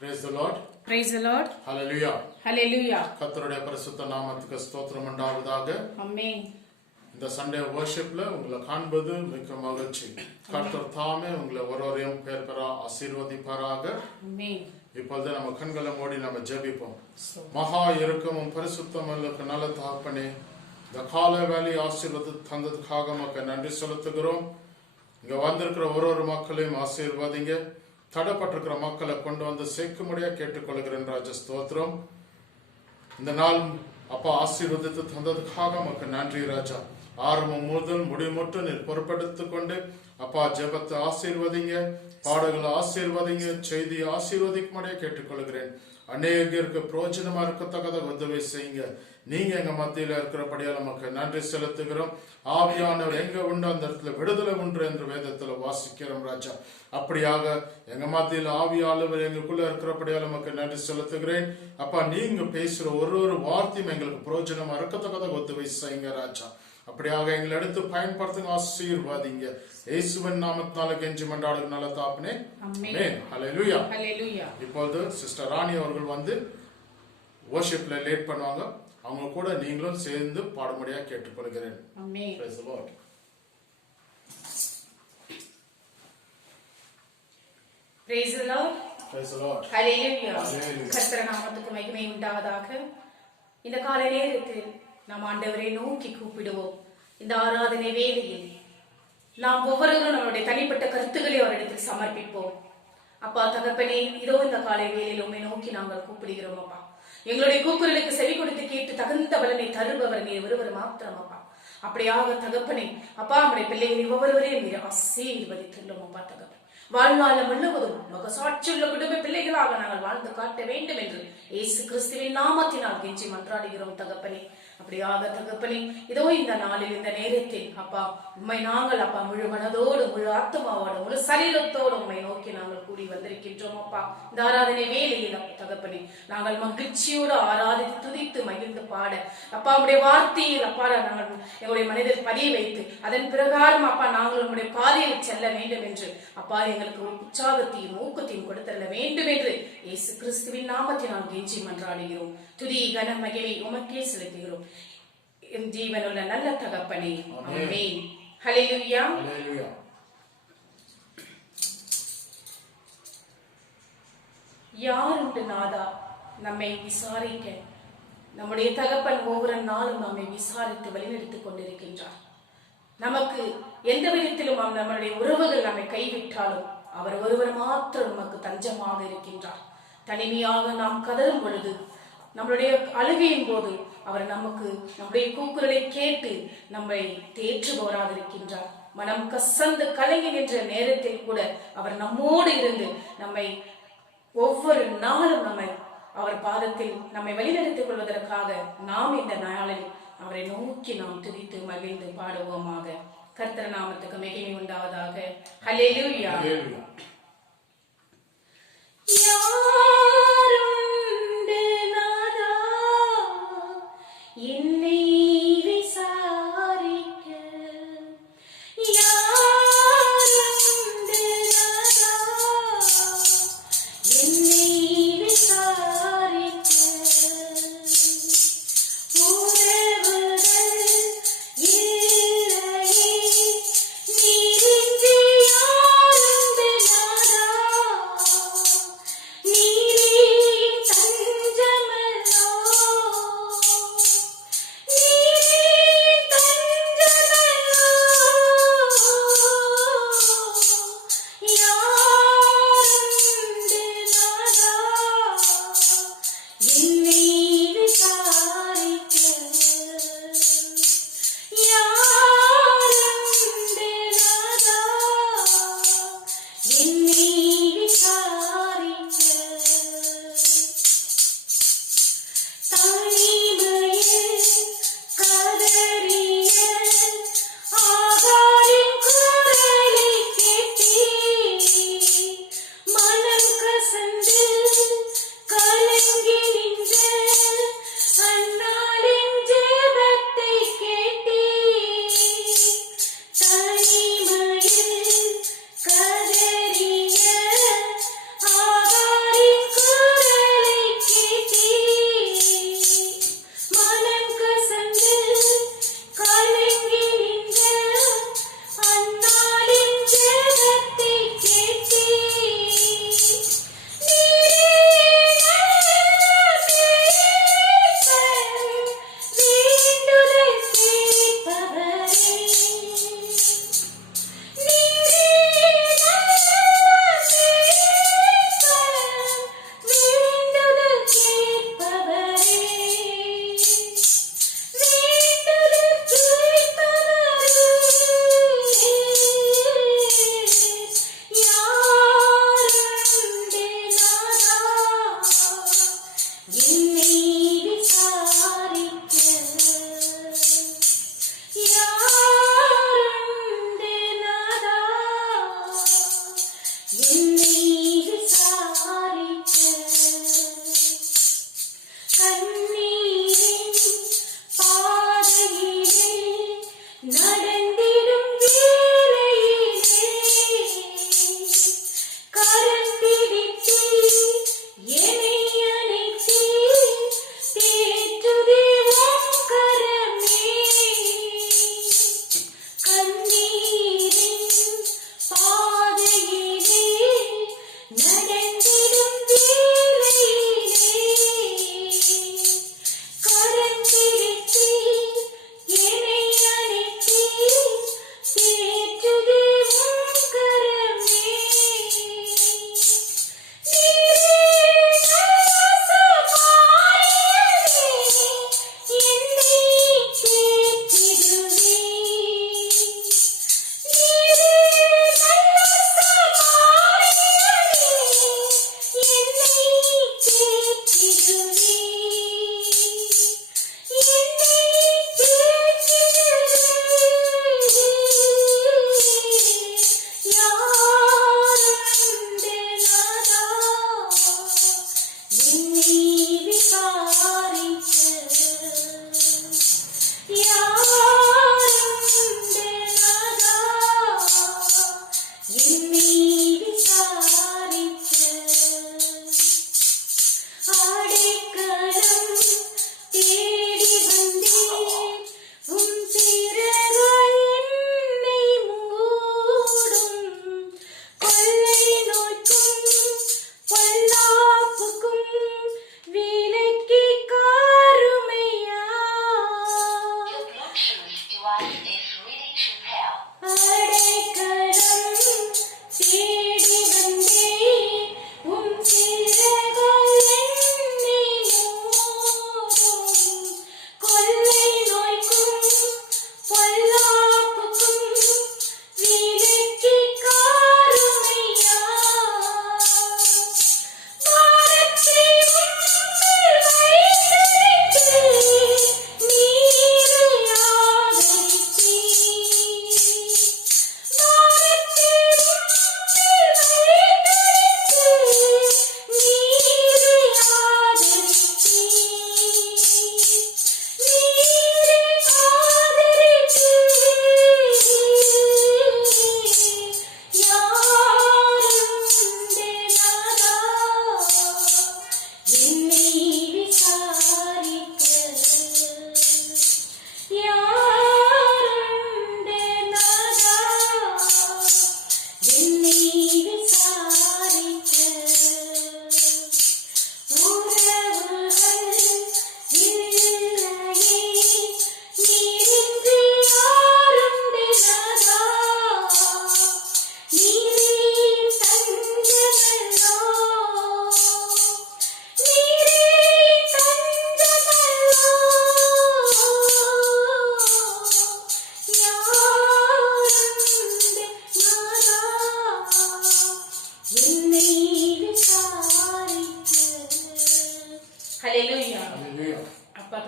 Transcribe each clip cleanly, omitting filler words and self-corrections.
Praise the Lord. Praise the Lord. Hallelujah. Hallelujah. கர்த்தருடைய பரிசுத்த நாமத்துக்கு ஸ்தோத்திரம் உண்டாவதாக. Amen. இந்த சண்டே வர்ஷிப்ல உங்களை காண்பது மிக்க மகிழ்ச்சி. கர்த்தர் தாமே உங்களை ஒருவரையும் பேர் பெற ஆசீர்வதிப்பாராக. Amen. இப்பொழுது நம்ம கண்களை மூடி நம்ம ஜெபிப்போம். மகா இரக்கமும் பரிசுத்தமுள்ள நல்ல தகப்பனே, இந்த கால வேலை ஆசீர்வாத தந்ததுக்காக மக்கள் நன்றி செலுத்துகிறோம். இங்க வந்திருக்கிற ஒரு மக்களையும் ஆசீர்வாதிங்க. தடப்பட்டிருக்கிற மக்களை கொண்டு வந்து சேர்க்கும்படியா கேட்டுக்கொள்கிறேன் ராஜ ஸ்தோத்திரம். இந்த நாள் அப்பா ஆசீர்வதித்து தந்ததுக்காக மக்கள் நன்றி ராஜா. ஆரம்பம் முதல் முடிவு மட்டும் நீர் பொறுப்பெடுத்துக் கொண்டு அப்பா ஜெபத்தை ஆசீர்வதிங்க, பாடல்களை ஆசீர்வதிங்க, செய்தியை ஆசீர்வதிக்கும்படியா கேட்டுக்கொள்கிறேன். அநேகருக்கு பிரயோஜனமா இருக்கத்தக்கத உதவி செய்யுங்க. நீங்க எங்க மத்தியில இருக்கிறபடியால் நமக்கு நன்றி செலுத்துகிறோம். ஆவியானவர் எங்க உண்டு அந்த இடத்துல விடுதலை உண்டு என்று வேதத்துல வாசிக்கிறோம் ராஜா. அப்படியாக எங்க மத்தியில் ஆவியானவர் எங்களுக்குள்ள இருக்கிறபடியால் நமக்கு நன்றி செலுத்துகிறேன். அப்பா நீங்க பேசுற ஒரு வார்த்தையும் எங்களுக்கு பிரயோஜனமா இருக்கத்தக்கத உதவி செய்யுங்க ராஜா. அப்படியாக எங்களை எடுத்து பயன்படுத்துங்க, ஆசீர்வாதிங்க. இயேசுவின் நாமத்தினால கெஞ்சி மன்றாடுகிற நல்ல தாப்பனே. ஆமென். ஹல்லேலூயா. Hallelujah. இப்பொழுது சிஸ்டர் ராணி அவர்கள் வந்து வர்ஷிப்ல லேட் பண்ணுவாங்க. அவங்க கூட நீங்களும் சேர்ந்து பாடும்படியா கேட்டுக்கொள்கிறேன். Amen. Praise the Lord. Praise the Lord. Praise the Lord. Hallelujah. Hallelujah. கர்த்தர் நாமத்துக்கு மகிமை உண்டாவதாக. இந்த காலை நேரத்தில் நாம் ஆண்டவரை நோக்கி கூப்பிடுவோம். இந்த ஆராதனை வேளையில் நாம் ஒவ்வொருவரும் நம்முடைய தனிப்பட்ட கருத்துக்களை அவரிடத்தில் சமர்ப்பிப்போம். அப்பா தகப்பனே, இதோ இந்த காலை வேளையில் உம்மை நோக்கி நாங்கள் கூப்பிடுகிறோம் அப்பா. எங்களுடைய கூக்குரலுக்கு செவி கொடுத்து கேட்டு தகுந்த பலனை தருபவர் நீர் ஒருவர் மாத்திரம் அப்பா. அப்படியாக தகப்பனே அப்பா, நம்முடைய பிள்ளைகளை ஒவ்வொருவரையும் நீர் ஆசீர்வதித்துள்ளோம் அப்பா தகப்பன். வாழ்நாள் முழுவதும் மகசாட்சியுள்ள குடும்ப பிள்ளைகளாக நாங்கள் வாழ்ந்து காட்ட வேண்டும் என்று இயேசு கிறிஸ்துவின் நாமத்தினால் கெஞ்சி மன்றாடுகிறோம் தகப்பனே. அப்படியாக தகப்பனே, இதோ இந்த நாளில் இந்த நேரத்தில் அப்பா உம்மை நாங்கள் அப்பா முழு மனதோடு முழு ஆத்மாவோடு முழு சரீரத்தோடு உம்மை நோக்கி நாங்கள் கூடி வந்திருக்கின்றோம் அப்பா. இந்த ஆராதனை வேளையில் தகப்பனே நாங்கள் மகிழ்ச்சியோடு ஆராதித்து துதித்து மகிழ்ந்து பாட அப்பா உடைய வார்த்தையில் அப்பா நாங்கள் எங்களுடைய மனதில் பதிய வைத்து அதன் பிரகாரம் அப்பா நாங்கள் உங்களுடைய பாதையில் செல்ல வேண்டும் என்று அப்பா எங்களுக்கு ஒரு உற்சாகத்தையும் ஊக்கத்தையும் கொடுத்தள்ள வேண்டும் என்று இயேசு கிறிஸ்துவின் நாமத்தினால் கெஞ்சி மன்றாடுகிறோம். துதி கன மகிமை உமக்கே செலுத்துகிறோம் என் ஜீவனுள்ள நல்ல தகப்பனே. ஆமென். ஹல்லேலூயா. Hallelujah. யாருண்டு நாதா நம்மை விசாரிக்க? நம்முடைய தகப்பன் ஒவ்வொரு நாளும் நம்மை விசாரித்து வழிநடத்திக் கொண்டிருக்கின்றார். நமக்கு எந்த விதத்திலும் நம்மளுடைய உறவுகள் நம்மை கைவிட்டாலும் அவர் ஒருவர் மாத்திரம் நமக்கு தஞ்சமாக இருக்கின்றார். தனிமையாக நாம் கதறும் பொழுது, நம்மளுடைய அழுகையின் போது அவர் நமக்கு நம்முடைய கூக்குரலை கேட்டு நம்மை தேற்றுபவராக இருக்கின்றார். மனம் கசந்து கலங்கி நின்ற நேரத்தில் கூட அவர் நம்மோடு இருந்து நம்மை ஒவ்வொரு நாளும் நம்மை அவர் பாதத்தில் நம்மை வழிநடத்திக் கொள்வதற்காக நாம் இந்த நாளில் அவரை நோக்கி நாம் துதித்து மகிழ்ந்து பாடுவோமாக. கர்த்தர் நாமத்துக்கு மகிமை உண்டாவதாக. ஹல்லேலூயா. யாருண்டு நாதா என்னை விசாரிக்க? யாருண்டு நாதா என்னை விசாரிக்க? உறவுகள் இல்லையே நீரின்றி யாருண்டு நாதா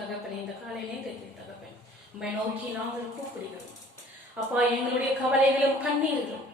தகப்பனே, இந்த காலை நேரத்தில் தகப்பனே உம்மை நோக்கி நாங்கள் கூப்பிடுகிறோம் அப்பா. எங்களுடைய கவலைகளும் கண்ணீர்களும்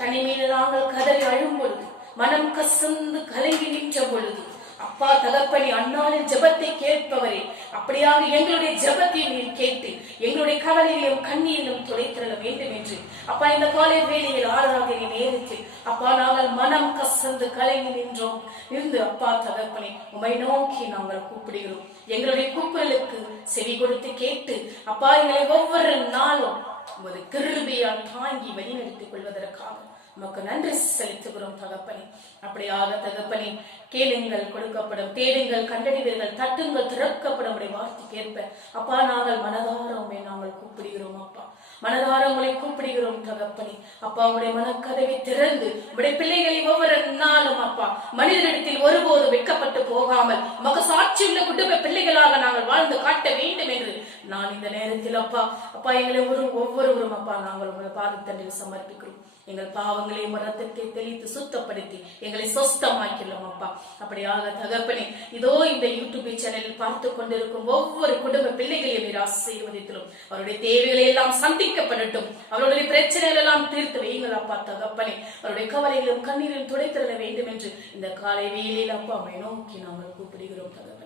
தனிமையில் நாங்கள் கதறி அழும் பொழுது, மனம் கசந்து கலங்கி நின்ற பொழுது அப்பா தகப்பனே, அன்னாளின் ஜெபத்தை கேட்பவரே, அப்படியாக எங்களுடைய ஜெபத்தை நீர் கேட்டு எங்களுடைய கவலையிலும் கண்ணீரிலும் துடைத்திட வேண்டும் என்று அப்பா இந்த காலை வேளையில் ஆராதனை நேரத்தில் அப்பா நாங்கள் மனம் கசந்து கலங்கி நின்றோம் இருந்து அப்பா தகப்பனே உம்மை நோக்கி நாங்கள் கூப்பிடுகிறோம். எங்களுடைய கூப்பிடலுக்கு செவி கொடுத்து கேட்டு அப்பா எங்களை ஒவ்வொரு நாளும் உமது கிருபையால் தாங்கி வழிநடத்திக் கொள்வதற்காக உமக்கு நன்றி செலுத்துகிறோம் தகப்பனே. அப்படியாக தகப்பனே, கேளுங்கள் கொடுக்கப்படும், தேடுங்கள் கண்டறிவீர்கள், தட்டுங்கள் திறக்கப்படும் வார்த்தைக்கு ஏற்ப அப்பா நாங்கள் மனதார உம்மை நாங்கள் கூப்பிடுகிறோம் அப்பா. மனதார உங்களை கூப்பிடுகிறோம் தகப்பனே. அப்பா உடைய மனக்கதவை திறந்து உடைய பிள்ளைகளை ஒவ்வொரு நாளும் அப்பா மனிதனிடத்தில் ஒருபோது வெட்கப்பட்டு போகாமல் உமக்கு சாட்சியுள்ள குடும்ப பிள்ளைகளாக நாங்கள் வாழ்ந்து காட்ட வேண்டும் என்று நான் இந்த நேரத்தில் அப்பா அப்பா எங்களை ஒவ்வொருவரும் அப்பா நாங்கள் உங்களை பாதத்தண்டில் சமர்ப்பிக்கிறோம். எங்கள் பாவங்களை ரத்தத்தை தெளித்து சுத்தப்படுத்தி எங்களை சொஸ்தமாக்கிறோம் அப்பா. அப்படியாக தகப்பனே, இதோ இந்த யூடியூப் சேனலில் பார்த்து கொண்டிருக்கும் ஒவ்வொரு குடும்ப பிள்ளைகளையும் நீர் ஆசீர்வதித்திலும் அவருடைய தேவைகளை எல்லாம் சந்திக்கப்படட்டும், அவருடைய பிரச்சனைகள் எல்லாம் தீர்த்து வையுங்கள் அப்பா தகப்பனே. அவருடைய கவலைகளும் கண்ணீரும் துடைத்திட வேண்டும் என்று இந்த காலை வேளையில் அப்பா அம்மை நோக்கி நாங்கள் கூப்பிடுகிறோம் தகப்பனே.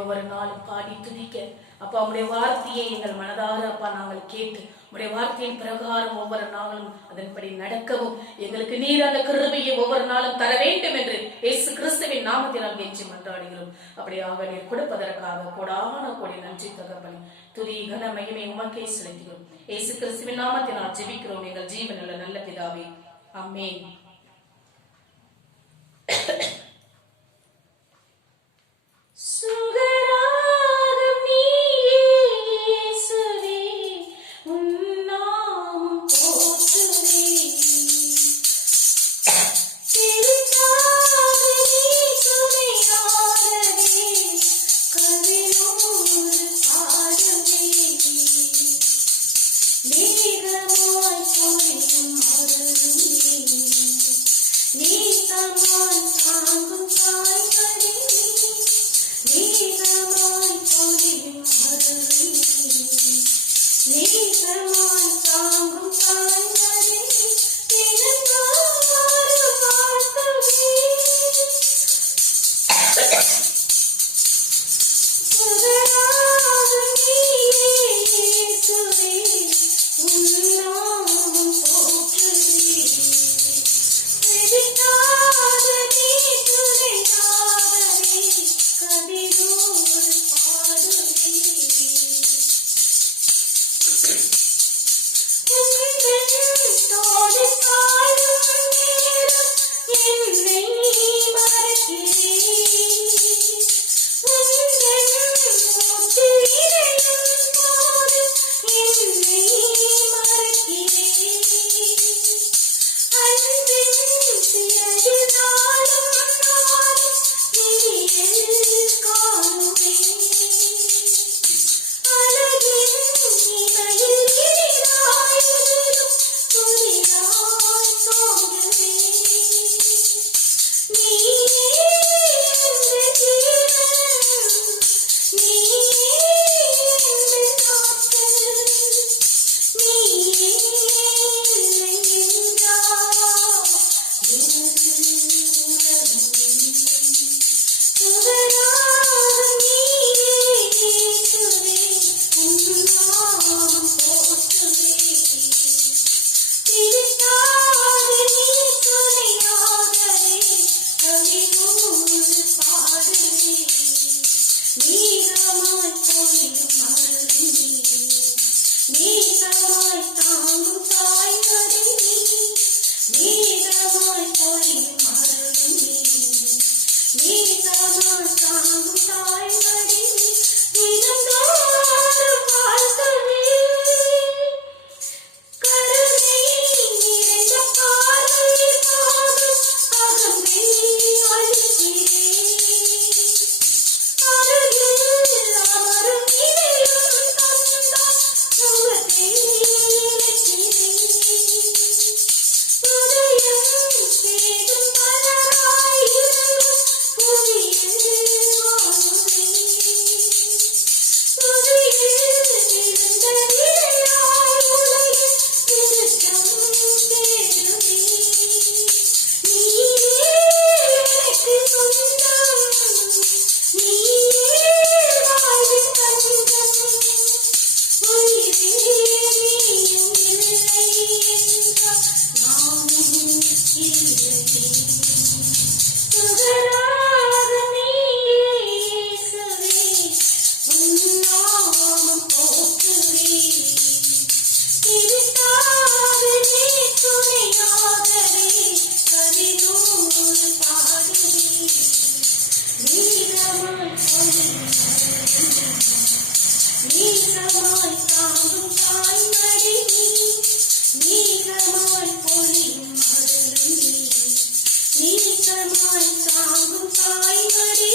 ஒவ்வொரு நாளும் பாடி துதிக்க அப்பா உடைய வார்த்தையை எங்கள் மனதார அப்பா நாங்கள் கேட்டு உடைய வார்த்தையின் பிரகாரம் ஒவ்வொரு நாளும் அதன்படி நடக்கவும் எங்களுக்கு நீர் அந்த கிருபையை ஒவ்வொரு நாளும் தர வேண்டும் என்று இயேசு கிறிஸ்துவின் நாமத்தினால் கெஞ்சி மன்றாடுகிறோம். அப்படியாக நீர் கொடுப்பதற்காக கோடான கோடி நன்றி தகப்பனே. துதி கன மகிமை உமக்கே செலுத்துகிறோம். இயேசு கிறிஸ்துவின் நாமத்தினால் ஜெபிக்கிறோம் எங்கள் ஜீவனுள்ள நல்ல பிதாவே, ஆமென். தாங்கும் தாய்மடி நீகமாய் பொழியும் அருளி நீகமாய் தாங்கும் தாய்மடி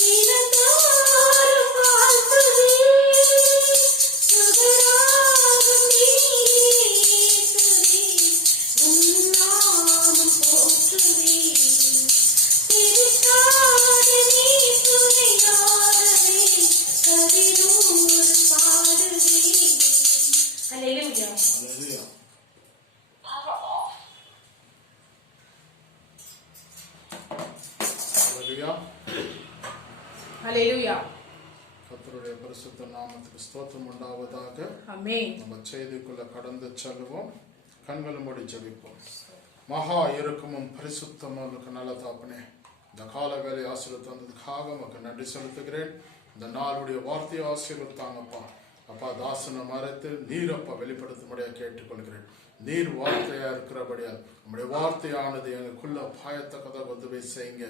தினந்தோறும் வாழ்த்துவே சுகராகும் நீயேசுவே உன்னாமம் போற்றுவே திருத்தாத நீ துணையாகவே கவிதூர் பாடுவே. ஹல்லேலூயா. Hallelujah. Hallelujah. ஹல்லேலூயா. கர்த்தருடைய பரிசுத்த நாமத்துக்கு ஸ்தோத்திரம் உண்டாவதாக. ஆமென். நம்ம செய்திக்குள்ள கடந்து செல்வோம். கண்களை மூடி ஜெபிப்போம். மகா இரக்கமும் பரிசுத்தமும் நல்ல தாப்பனே, இந்த கால வேலை ஆசீர்வாதம் தந்ததுக்காக உமக்கு நன்றி செலுத்துகிறேன். இந்த நாளுடைய வார்த்தையை ஆசீர்வதித்தாங்கப்பா. அப்பா தாசனை மறைத்து நீர் அப்பா வெளிப்படுத்தும்படியாக கேட்டுக்கொள்கிறேன். நீர் வார்த்தையா இருக்கிறபடியால் நம்முடைய வார்த்தையானது எங்களுக்குள்ள பாயத்தக்கதாக உதவி செய்யுங்க.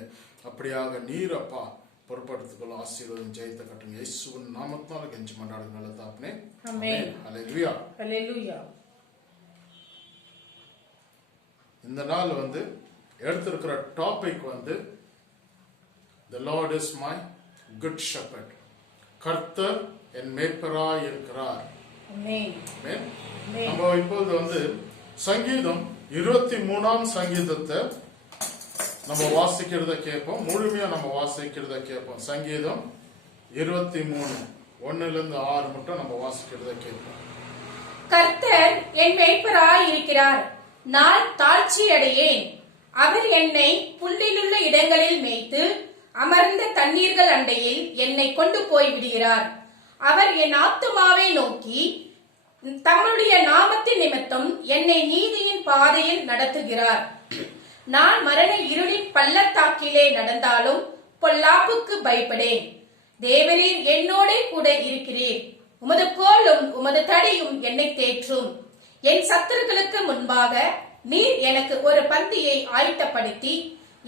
அப்படியாக நீர் அப்பா பொறுப்படுத்திக்கொள்ள ஆசீர்வாதம் ஜெயித்த கட்டுங்க. இயேசுவின் நாமத்தால் கெஞ்சி மன்றாடுங்க நல்ல தாப்பனே. ஆமென். ஹல்லேலூயா. ஹல்லேலூயா. இந்த நாள் எடுத்திருக்கிற topic The Lord is my good shepherd. கர்த்தர் என் மேய்ப்பராய் இருக்கிறார். ஆமென். ஆமென். ஆமென். நம்ம இப்போது சங்கீதம் 23ஆம் சங்கீதத்தை நம்ம வாசிக்கிறத கேட்போம். முழுமையா நம்ம வாசிக்கிறத கேட்போம். சங்கீதம் 23 1-6 மட்டும் நம்ம வாசிக்கிறத கேட்போம். கர்த்தர் என் மேய்ப்பராய் இருக்கிறார், நான் தாழ்ச்சி அடையேன். அவர் என்னை புல்லிலுள்ள இடங்களில் மேய்த்து அமர்ந்த தண்ணீர்கள் அண்டையில் என்னை கொண்டு போய் விடுகிறார். அவர் என் ஆத்துமாவை நோக்கி தம்முடைய நாமத்தின் நிமித்தம் என்னை நீதியின் பாதையில் நடத்துகிறார். நான் மரண இருளின் பள்ளத்தாக்கிலே நடந்தாலும் பொல்லாப்புக்கு பயப்படேன். தேவரீர் என்னோடே கூட இருக்கிறீர். உமது கோலும் உமது தடியும் என்னை தேற்றும். என் சத்துருக்களுக்கு முன்பாக நீர் எனக்கு ஒரு பந்தியை ஆயத்தப்படுத்தி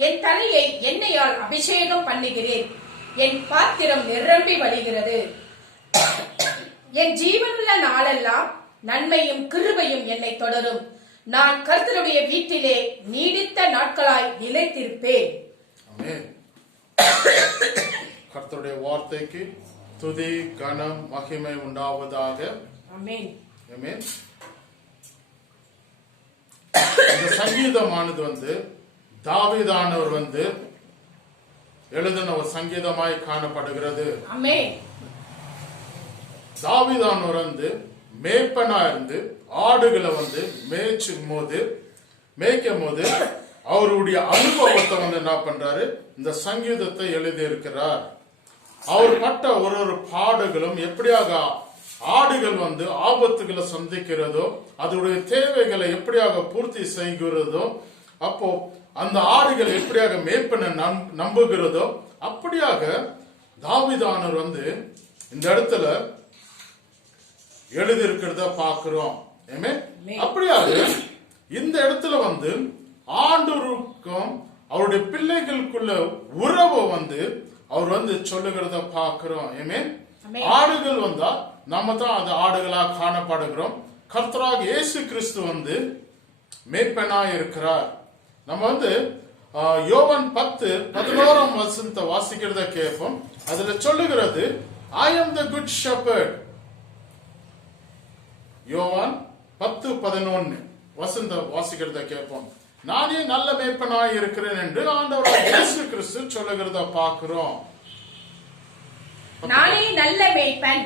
என் தலையை எண்ணெயால் அபிஷேகம் பண்ணுகிறீர். என் பாத்திரம் நிரம்பி வழிகிறது. என் ஜீவனுள்ள நாளெல்லாம் நன்மையும் கிருபையும் என்னை தொடரும். நான் கர்த்தருடைய வீட்டிலே நீடித்த நாட்களாய் நிலைத்திருப்பேன். ஆமென். கர்த்தருடைய வார்த்தைக்கு துதி கனம் மகிமை உண்டாவதாக. ஆமென். ஆமென். இந்த சங்கீதமானது தாவீதானவர் எழுதின ஒரு சங்கீதமாய் காணப்படுகிறது. ஆமென். தாவீதானவர் மேய்ப்பனா இருந்து ஆடுகளை மேய்க்கும் போது அவருடைய அனுபவத்தை என்ன பண்றாரு, இந்த சங்கீதத்தை எழுதி இருக்கிறார். அவர் பட்ட ஒரு பாடுகளும் எப்படியாக ஆடுகள் ஆபத்துகளை சந்திக்கிறதோ, அதோடைய தேவைகளை எப்படியாக பூர்த்தி செய்கிறதோ, அப்போ அந்த ஆடுகள் எப்படியாக மேய்ப்பனை நம்புகிறதோ, அப்படியாக தாவீதானவர் இந்த இடத்துல எழுதி இருக்கிறத பாக்குறோம். அப்படியாக இந்த இடத்துல ஆண்டவருக்கும் அவருடைய பிள்ளைகளுக்குள்ள உறவை அவர் சொல்லுகிறத பாக்குறோம். ஆடுகள் வந்தா நம்ம தான் அது ஆடுகளா காணப்படுகிறோம். கர்த்தராக இயேசு கிறிஸ்து மேய்ப்பனாய் இருக்கிறார். நம்ம யோவான் 10:11 வசனத்தை வாசிக்கிறத கேட்போம். அதுல சொல்லுகிறது, I am the good shepherd. யோவான் 10:11 வசனத்தை வாசிக்கிறத கேட்போம். நானே நல்ல மேய்ப்பனாய் இருக்கிறேன் என்று ஆண்டவராகிய இயேசு கிறிஸ்து சொல்லுகிறத பார்க்கிறோம். நானே நல்ல மேய்ப்பன்,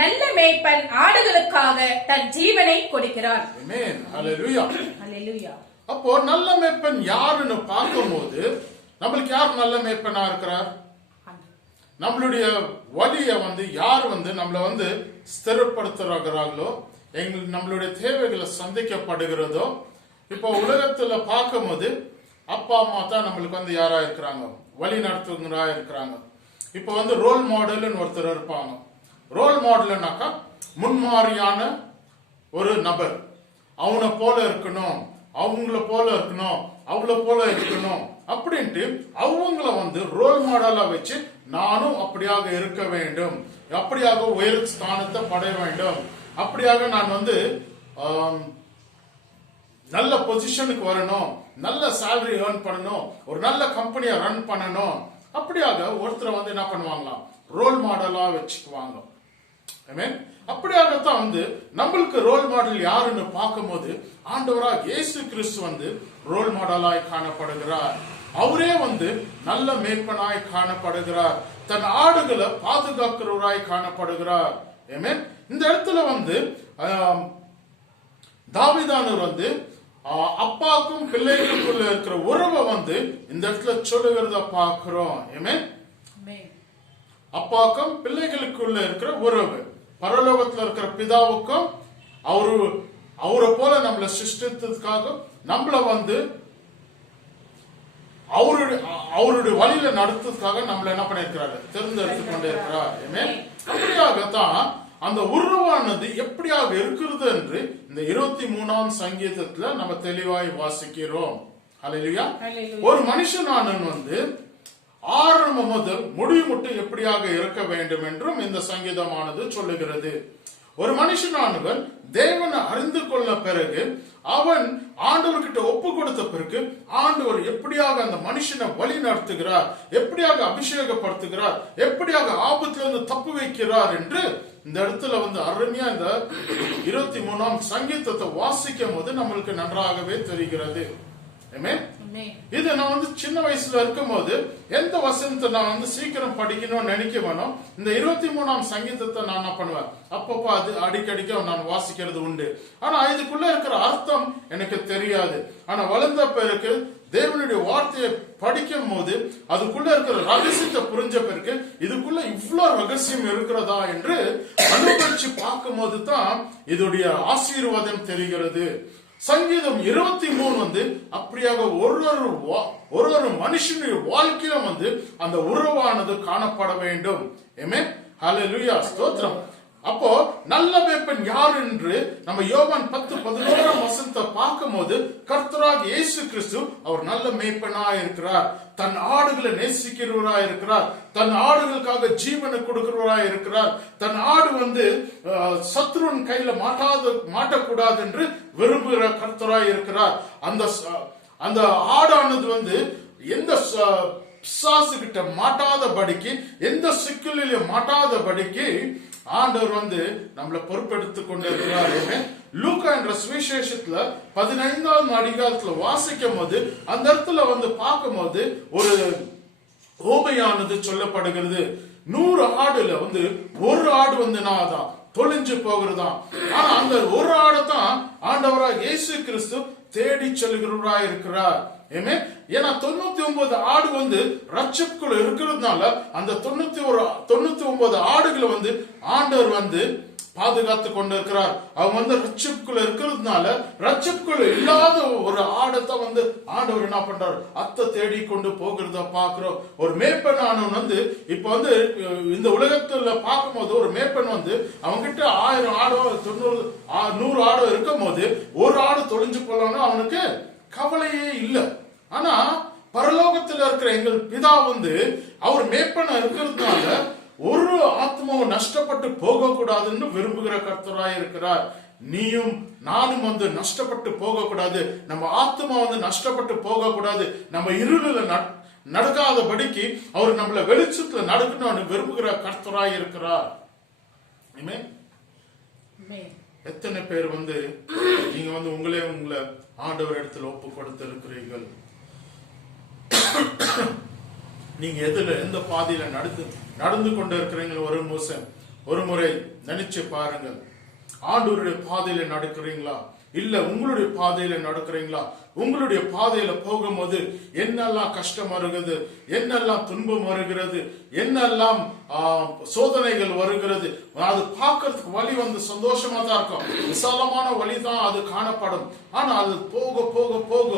நல்ல மேய்ப்பன் ஆடுகளுக்காக தன் ஜீவனை கொடுக்கிறார். ஆமென். ஹல்லேலூயா. ஹல்லேலூயா. அப்போ நல்ல மேய்ப்பன் யாருன்னு பார்க்கும்போது நம்மளுக்கு யார் நல்ல மேய்ப்பனா இருக்கிறார்? நம்மளுடைய வழிய யார் நம்மள ஸ்திரப்படுத்துறாங்களோ, நம்மளுடைய தேவைகளை சந்திக்கப்படுகிறதோ. இப்போ உலகத்துல பார்க்கும்போது அப்பா அம்மா தான் நம்மளுக்கு யாரா இருக்கிறாங்க, வழி நடத்துகிறா இருக்கிறாங்க. இப்போ ரோல் மாடல்னு ஒருத்தர் இருப்பாங்க. ரோல் மாடல்னாக்கா முன்மாதிரியான ஒரு நபர். அவனை போல இருக்கணும், அவங்கள போல இருக்கணும், அவங்கள போல இருக்கணும் அப்படின்ட்டு அவங்கள ரோல் மாடலா வச்சு நானும் அப்படியாக இருக்க வேண்டும், அப்படியாக உயர் ஸ்தானத்தை படைய வேண்டும், அப்படியாக நான் வந்து நல்ல பொசிஷனுக்கு வரணும், நல்ல சேலரி ஏர்ன் பண்ணணும், ஒரு நல்ல கம்பெனியை ரன் பண்ணணும், அப்படியாக ஒருத்தரை வந்து என்ன பண்ணுவாங்களாம், ரோல் மாடலா வச்சுக்குவாங்க. அப்படியாகத்தான் வந்து நம்மளுக்கு ரோல் மாடல் யாருன்னு பார்க்கும்போது ஆண்டவராக இயேசு கிறிஸ்து வந்து ரோல் மாடலாய் காணப்படுகிறார். அவரே வந்து நல்ல மேய்ப்பனாய் காணப்படுகிறார், தன் ஆடுகளை பாதுகாக்கிறவராய் காணப்படுகிறார். இந்த இடத்துல வந்து தாவீதானவர் வந்து அப்பாக்கும் பிள்ளைகளுக்குள்ள இருக்கிற உறவை வந்து இந்த இடத்துல சொல்லுகிறத பார்க்கிறோம். அப்பாக்கும் பிள்ளைகளுக்குள்ள இருக்கிற உறவு, பரலோகத்துல இருக்கிற பிதாவுக்கும் அவரை போல நம்மளை சிருஷ்டித்ததுக்காக நம்மள வந்து அவருடைய வழியில நடத்துறதுக்காக நம்மள என்ன பண்ணிருக்கிறாரு, தேர்ந்தெடுத்து கொண்டே இருக்கிறார். அப்படியாகத்தான் அந்த உருவானது எப்படியாக இருக்கிறது என்று இந்த 23ஆம் சங்கீதத்துல நம்ம தெளிவாய் வாசிக்கிறோம். அல்லேலூயா. ஒரு மனுஷனானவன் வந்து ஆரம்பம் முதல் முடிவு மட்டும் எப்படியாக இருக்க வேண்டும் என்றும் இந்த சங்கீதமானது சொல்லுகிறது. ஒரு மனுஷனானவன் தேவனை அறிந்து கொள்ள பிறகு, அவன் ஆண்டவர்கிட்ட ஒப்பு கொடுத்த பிறகு, ஆண்டவர் எப்படியாக அந்த மனுஷனை வழி நடத்துகிறார், எப்படியாக அபிஷேகப்படுத்துகிறார், எப்படியாக ஆபத்திலிருந்து தப்பு வைக்கிறார் என்று இந்த இடத்துல வந்து அருமையா இந்த 23ஆம் சங்கீதத்தை வாசிக்கும் போது நம்மளுக்கு நன்றாகவே தெரிகிறது. இது நான் வந்து சின்ன வயசுல இருக்கும் போது எந்த வசனத்தை நான் வந்து சீக்கிரம் படிக்கணும்னு நினைக்கணும், இந்த 23ஆம் சங்கீதத்தை நான் என்ன பண்ணுவேன், அப்பப்போ அது அடிக்கடிக்க நான் வாசிக்கிறது உண்டு. ஆனா இதுக்குள்ள இருக்கிற அர்த்தம் எனக்கு தெரியாது. ஆனா வளர்ந்த பிறகு தேவனுடைய வார்த்தையை படிக்கும் போது அதுக்குள்ள இருக்கிற ரகசியத்தை புரிஞ்ச பிறகு இதுக்குள்ள இவ்வளவு ரகசியம் இருக்கிறதா என்று அனுபவிச்சு பார்க்கும் போது தான் இதோடைய ஆசீர்வாதம் தெரிகிறது. சங்கீதம் 23 வந்து அப்படியாக ஒரு மனுஷனுடைய வாழ்க்கையிலும் வந்து அந்த உறவானது காணப்பட வேண்டும். ஹல்லேலூயா, ஸ்தோத்திரம். அப்போ நல்ல மேய்ப்பன் யார் என்று நம்ம யோவான் 10:11 வசனத்தை பார்க்கும் போது கர்த்தராகிய இயேசு கிறிஸ்து அவர் நல்ல மேய்ப்பனாய் இருக்கிறார், தன் ஆடுகளை நேசிக்கிறவராய் இருக்கிறார், தன் ஆடுகளுக்காக ஜீவனை கொடுக்கிறவராய் இருக்கிறார், தன் ஆடு வந்து சத்ருவின் கையில மாட்டக்கூடாது என்று விரும்புகிற கர்த்தராய் இருக்கிறார். அந்த ஆடானது வந்து எந்த பிசாசு கிட்ட மாட்டாதபடிக்கு, எந்த சிக்கலில மாட்டாதபடிக்கு ஆண்டவர் வந்து நம்மளை பொறுப்பெடுத்துக் கொண்டிருக்கிறார். லூக்கா என்ற சுவிசேஷத்துல 15ஆம் அதிகாரத்துல வாசிக்கும் போது அந்த இடத்துல வந்து பார்க்கும் போது ஒரு ஓமையானது சொல்லப்படுகிறது. 100 ஆடுல வந்து ஒரு ஆடு வந்து நான் தொலைஞ்சு போகிறதா. ஆனா அந்த ஒரு ஆடைத்தான் ஆண்டவராக இயேசு கிறிஸ்து தேடி செல்கிறவரா இருக்கிறார். ஏன்னா 99 ஆடு வந்து ரட்சிப்புக்குள்ள இருக்கிறதுனால அந்த 99 ஆடுகளை வந்து ஆண்டவர் வந்து பாதுகாத்து கொண்டிருக்கிறார். அவங்க வந்து ரட்சிப்புக்குள்ள இருக்கிறதுனால ரட்சிப்புக்குள்ள இல்லாத ஒரு ஆடத்தை வந்து ஆண்டவர் என்ன பண்றாரு, அத்தை தேடி கொண்டு போகிறத பாக்குறோம். ஒரு மேய்ப்பன் வந்து இப்ப வந்து இந்த உலகத்துல பார்க்கும் போது ஒரு மேய்ப்பன் வந்து அவங்க கிட்ட 1000 ஆடோ 100 ஆடோ இருக்கும் போது ஒரு ஆடு தொலைஞ்சு போலான்னு அவனுக்கு கவலையே இல்லை. ஆனா பரலோகத்தில் இருக்கிற எங்கள் பிதா வந்து அவர் மேய்ப்பன இருக்கிறதுனால ஒரு ஆத்மாவும் நஷ்டப்பட்டு போக கூடாதுன்னு விரும்புகிற கர்த்தராய் இருக்கிறார். நீயும் நானும் வந்து நஷ்டப்பட்டு போக கூடாது, நம்ம ஆத்மா வந்து நஷ்டப்பட்டு போக கூடாது, நம்ம இருளில நடக்காதபடிக்கு அவர் நம்மள வெளிச்சத்துல நடக்கணும்னு விரும்புகிற கர்த்தராய் இருக்கிறார். எத்தனை பேர் வந்து நீங்க வந்து உங்களை ஆண்டவர் இடத்துல ஒப்பு கொடுத்து இருக்கிறீர்கள்? நீங்க எந்த பாதையில நடந்து கொண்டு இருக்கிறீங்க? ஒரு முறை நினைச்சு பாருங்கள். ஆண்டவருடைய பாதையில நடக்கிறீங்களா, இல்ல உங்களுடைய பாதையில நடக்கிறீங்களா? உங்களுடைய பாதையில போகும்போது என்னெல்லாம் கஷ்டம் வருகிறது, என்னெல்லாம் துன்பம் வருகிறது, என்னெல்லாம் சோதனைகள் வருகிறது, அது பார்க்கறதுக்கு வழி வந்து சந்தோஷமா தான் இருக்கும், விசாலமான வழி தான் அது காணப்படும். ஆனா அது போக போக போக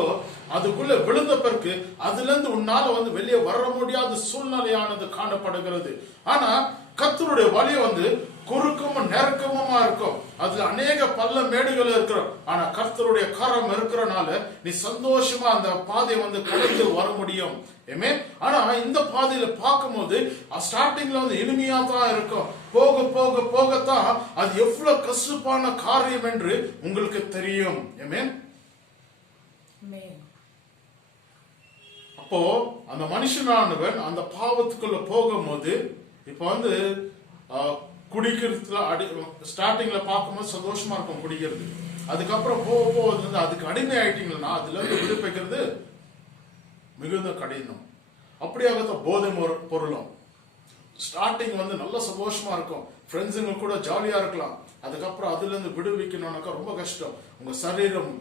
அதுக்குள்ள விழுந்த பிறகு அதுல இருந்து உன்னால வந்து வெளியே வர முடியாத சூழ்நிலையானது காணப்படுகிறது. ஆனா கர்த்தருடைய வழி வந்து குறுக்கமும் நெருக்கமுமா இருக்கும். அதுல அநேக பள்ள மேடுகள் இருக்கிறோம். ஆனா கர்த்தருடைய கரம் இருக்கிறனால நீ சந்தோஷமா அந்த பாதையை வந்து கடந்து வர முடியும். ஆனா இந்த பாதையில பார்க்கும்போது ஸ்டார்டிங்ல வந்து இனிமையா தான் இருக்கும். போக போக போகத்தான் அது எவ்வளவு கஷ்டமான காரியம் என்று உங்களுக்கு தெரியும். அப்போ அந்த மனுஷனானவன் அந்த பாவத்துக்குள்ள போகும்போது இப்ப வந்து குடிக்கிறதுல ஸ்டார்டிங்ல பார்க்கும்போது சந்தோஷமா இருக்கும் குடிக்கிறது. அதுக்கப்புறம் போக போக அதுக்கு அடிமை ஆயிட்டீங்கன்னா அதுல இருந்து விடுவிக்கிறது மிகுந்த கடினம். அப்படியாகத்தான் போதை பொருளும் ஸ்டார்டிங் வந்து நல்ல சந்தோஷமா இருக்கும், ஃப்ரெண்ட்ஸுங்க கூட ஜாலியா இருக்கலாம். அதுக்கப்புறம் அதுல இருந்து விடுவிக்கணும்னாக்கா ரொம்ப கஷ்டம். உங்க சரீரம்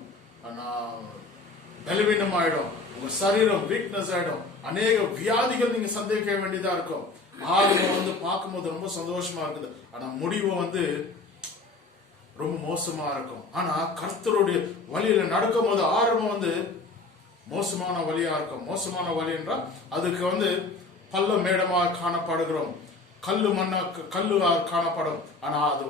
பலவீனம் ஆயிடும், உங்க சரீரம் வீக்னஸ் ஆயிடும், அநேக வியாதிகள் நீங்க சந்திக்க வேண்டியதா இருக்கும். ஆரம்பம் வந்து பார்க்கும்போது ரொம்ப சந்தோஷமா இருக்குது, ஆனா முடிவு வந்து ரொம்ப மோசமா இருக்கும். ஆனா கர்த்தருடைய வழியில நடக்கும் போது ஆரம்பம் வந்து மோசமான வழியா இருக்கும். மோசமான வழி என்றால் அதுக்கு வந்து பல்ல மேடமா காணப்படுகிறோம், கல்லு மண்ணா கல்லு காணப்படும். ஆனா அது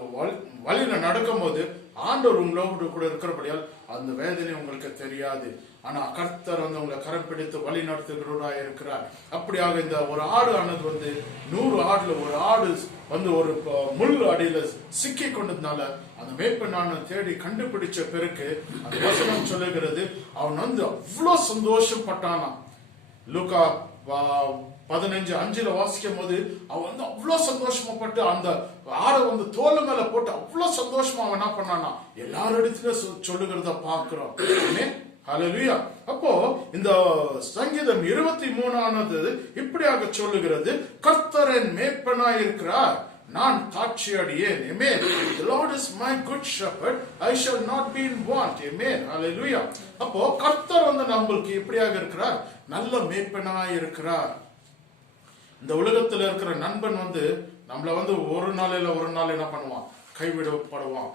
வழியில நடக்கும் போது ஆண்டவர் உங்களோடு கூட இருக்கிறபடியால் அந்த வேதனை உங்களுக்கு தெரியாது. ஆனா கர்த்தர் வந்து உங்களை கரம் பிடித்து வழி நடத்துகிறவரா இருக்கிறார். அப்படியாக இந்த ஒரு ஆடு ஆனது வந்து 100 ஆடுல ஒரு ஆடு வந்து ஒரு முள் அடியில சிக்கி கொண்டதுனால அந்த மேய்ப்பனான தேடி கண்டுபிடிச்ச பிறகு அந்த வசனம் சொல்லுகிறது அவன் வந்து அவ்வளவு சந்தோஷப்பட்டானா. லூக்கா 15:5 வாசிக்கும் போது அவன் வந்து அவ்வளவு சந்தோஷமாப்பட்டு அந்த ஆடை வந்து தோல் மேல போட்டு அவ்வளவு சந்தோஷமா அவன் என்ன பண்ணானா எல்லாரிடத்திலும் சொல்லுகிறத பாக்குறோம். ஹல்லேலூயா. அப்போ இந்த சங்கீதம் 23 இப்படியாக சொல்லுகிறது, கர்த்தரின் மேய்ப்பனாய் இருக்கிறார், நான் தாட்சி அடையேன். Amen. The Lord is my good shepherd, I shall not be in want. Amen. Hallelujah. அப்போ கர்த்தர் வந்து நம்மளுக்கு இப்படியாக இருக்கிறார், நல்ல மேய்ப்பனாய் இருக்கிறார். இந்த உலகத்துல இருக்கிற நண்பன் வந்து நம்மள வந்து ஒரு நாள் என்ன பண்ணுவான், கைவிடப்படுவான்,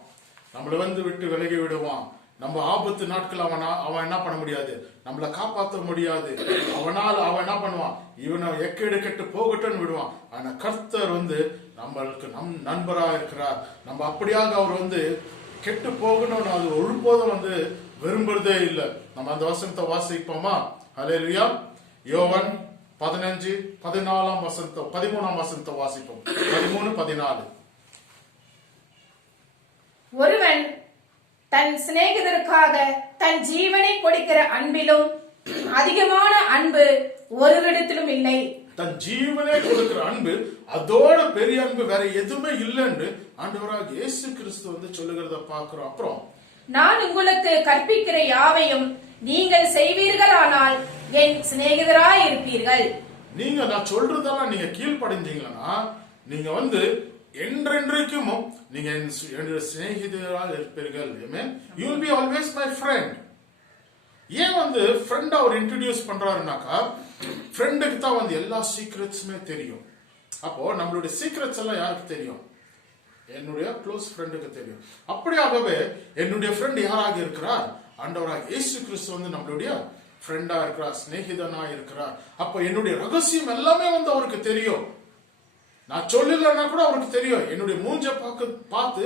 நம்மள வந்து விட்டு விலகி விடுவான். நம்ம ஆபத்து நாட்கள் அவன் என்ன பண்ண முடியாது, நம்மளை காப்பாற்ற முடியாது. அவன் என்ன பண்ணுவான், இவனை எக்கேடு கெட்டு போகட்டும்னு விடுவான். ஆனா கர்த்தர் வந்து நம்மளுக்கு நண்பரா இருக்கிறார். நம்ம அப்படியாக அவர் வந்து கெட்டு போகணும்னு அது ஒருபோதும் வந்து விரும்புறதே இல்லை. நம்ம அந்த வசனத்தை வாசிப்போமா? ஹல்லேலூயா. யோவான் 15:13 வசனத்தை வாசிப்போம். 13:14. ஒருவன் தன் சிநேகிதருக்காக தன் ஜீவனை கொடுக்கிற அன்பிலும் அதிகமான அன்பு ஒருவரிடத்திலும் இல்லை. தன் ஜீவனை கொடுக்கிற அன்பு, அதோட பெரிய அன்பு வேற எதுவுமே இல்லைன்னு ஆண்டவராக இயேசு கிறிஸ்து வந்து சொல்லுகிறத பாக்குறோம். அப்புறம் நான் உங்களுக்கு கற்பிக்கிற யாவையும் நீங்கள் செய்வீர்களானால் என் சிநேகிதராய் இருப்பீர்கள். நீங்க நான் சொல்றதெல்லாம் நீங்க கீழ்ப்படைஞ்சீங்கன்னா நீங்க வந்து என்றென்றைக்கும் நீங்க என்னுடைய சிநேகிதராக இருப்பீர்கள். You will be always my friend. ஏன் வந்து ஃப்ரெண்ட் அவர் இன்ட்ரோடியூஸ் பண்றாருனாக்கா, ஃப்ரெண்டுக்கு தான் வந்து எல்லா சீக்ரெட்ஸுமே தெரியும். அப்போ நம்மளுடைய சீக்ரெட்ஸ் எல்லாம் யாருக்கு தெரியும்? என்னுடைய க்ளோஸ் ஃப்ரெண்டுக்கு தெரியும். அப்படியாகவே என்னுடைய ஃப்ரெண்ட் யாராக இருக்கிறார்? ஆண்டவராக இயேசு கிறிஸ்து வந்து நம்மளுடைய ஃப்ரெண்டா இருக்கிறார், சிநேகிதனா இருக்கிறார். அப்ப என்னுடைய ரகசியம் எல்லாமே வந்து அவருக்கு தெரியும். நான் சொல்லலன்னா கூட அவருக்கு தெரியும். என்னுடைய மூஞ்ச பார்த்து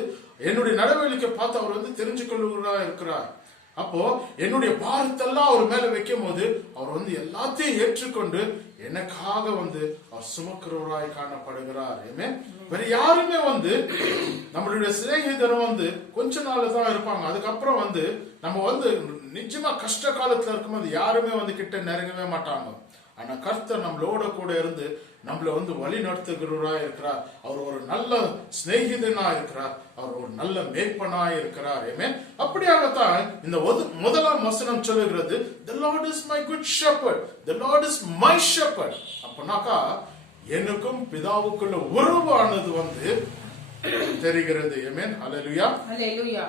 என்னுடைய நடவடிக்கை பார்த்து அவர் வந்து தெரிஞ்சு கொள்ளுகிறா இருக்கிறார். அப்போ என்னுடைய பாரத்தெல்லாம் அவர் மேல வைக்கும் போது அவர் வந்து எல்லாத்தையும் ஏற்றுக்கொண்டு எனக்காக வந்து அவர் சுமக்கிறவராய் காணப்படுகிறார். வேற யாருமே வந்து நம்மளுடைய சிநேகிதரும் வந்து கொஞ்ச நாள் தான் இருப்பாங்க. அதுக்கப்புறம் வந்து நம்ம வந்து நிஜமா கஷ்ட காலத்துல இருக்கும்போது யாருமே வந்து கிட்ட நெருங்கவே மாட்டாங்க. ஆனா கர்த்தர் நம்மளோட கூட இருந்து நம்மள வந்து வழி நடத்துகிறவரா இருக்கிறார். அவர் ஒரு நல்ல சிநேகிதனா இருக்கிறார், அவர் ஒரு நல்ல மேய்ப்பனா இருக்கிறார். அப்படியாகத்தான் இந்த முதலாம் வசனம் சொல்லுகிறது, the Lord is my good shepherd, the Lord is my shepherd. அப்பனாக்கா எனக்கும் பிதாவுக்குள்ள உறவானது வந்து தெரிகிறது. ஆமென். ஹல்லேலூயா. ஹல்லேலூயா.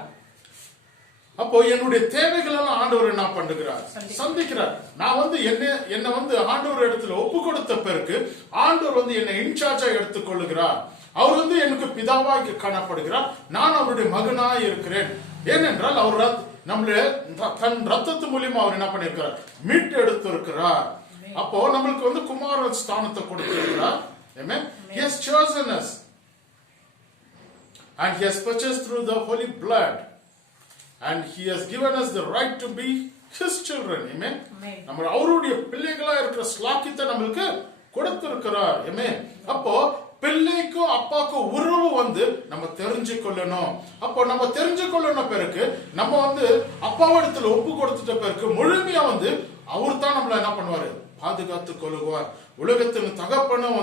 அப்போ என்னுடைய தேவைகள் எல்லாம் ஆண்டவர் என்ன பண்ணுகிறார், சந்திக்கிறார். நான் வந்து என்ன வந்து ஆண்டவர் இடத்துல ஒப்பு கொடுத்த பிறகு ஆண்டவர் வந்து என்னை இன்சார்ஜா எடுத்துக் கொள்ளுகிறார். அவர் வந்து எனக்கு பிதாவாய் காணப்படுகிறார், நான் அவருடைய மகனாய் இருக்கிறேன். ஏனென்றால் அவர் நம்மளுடைய தன் ரத்தத்து மூலியமா அவர் என்ன பண்ணிருக்கிறார், மீட்டு எடுத்து இருக்கிறார். அப்போ நம்மளுக்கு வந்து குமார ஸ்தானத்தை கொடுத்திருக்கிறார். He has chosen us. and he has purchased through the holy blood, and he has given us the right to be his children. Amen. நம்ம அவருடைய பிள்ளைகளா இருக்கிற ஸ்லாக்கியத்தை நம்மளுக்கு கொடுத்திருக்கிறார். Amen. அப்போ பிள்ளைக்கும் அப்பாக்கும் உறவு நம்ம தெரிஞ்சு கொள்ளணும். அப்போ நம்ம தெரிஞ்சு கொள்ளணும் பிறகு நம்ம அப்பாவிடத்துல ஒப்பு கொடுத்துட்ட பிறகு முழுமையா அவர் தான் நம்மள என்ன பண்ணுவாரு, பாதுகாத்து கொள்ளுவார். உலகத்தின் தகப்பனும்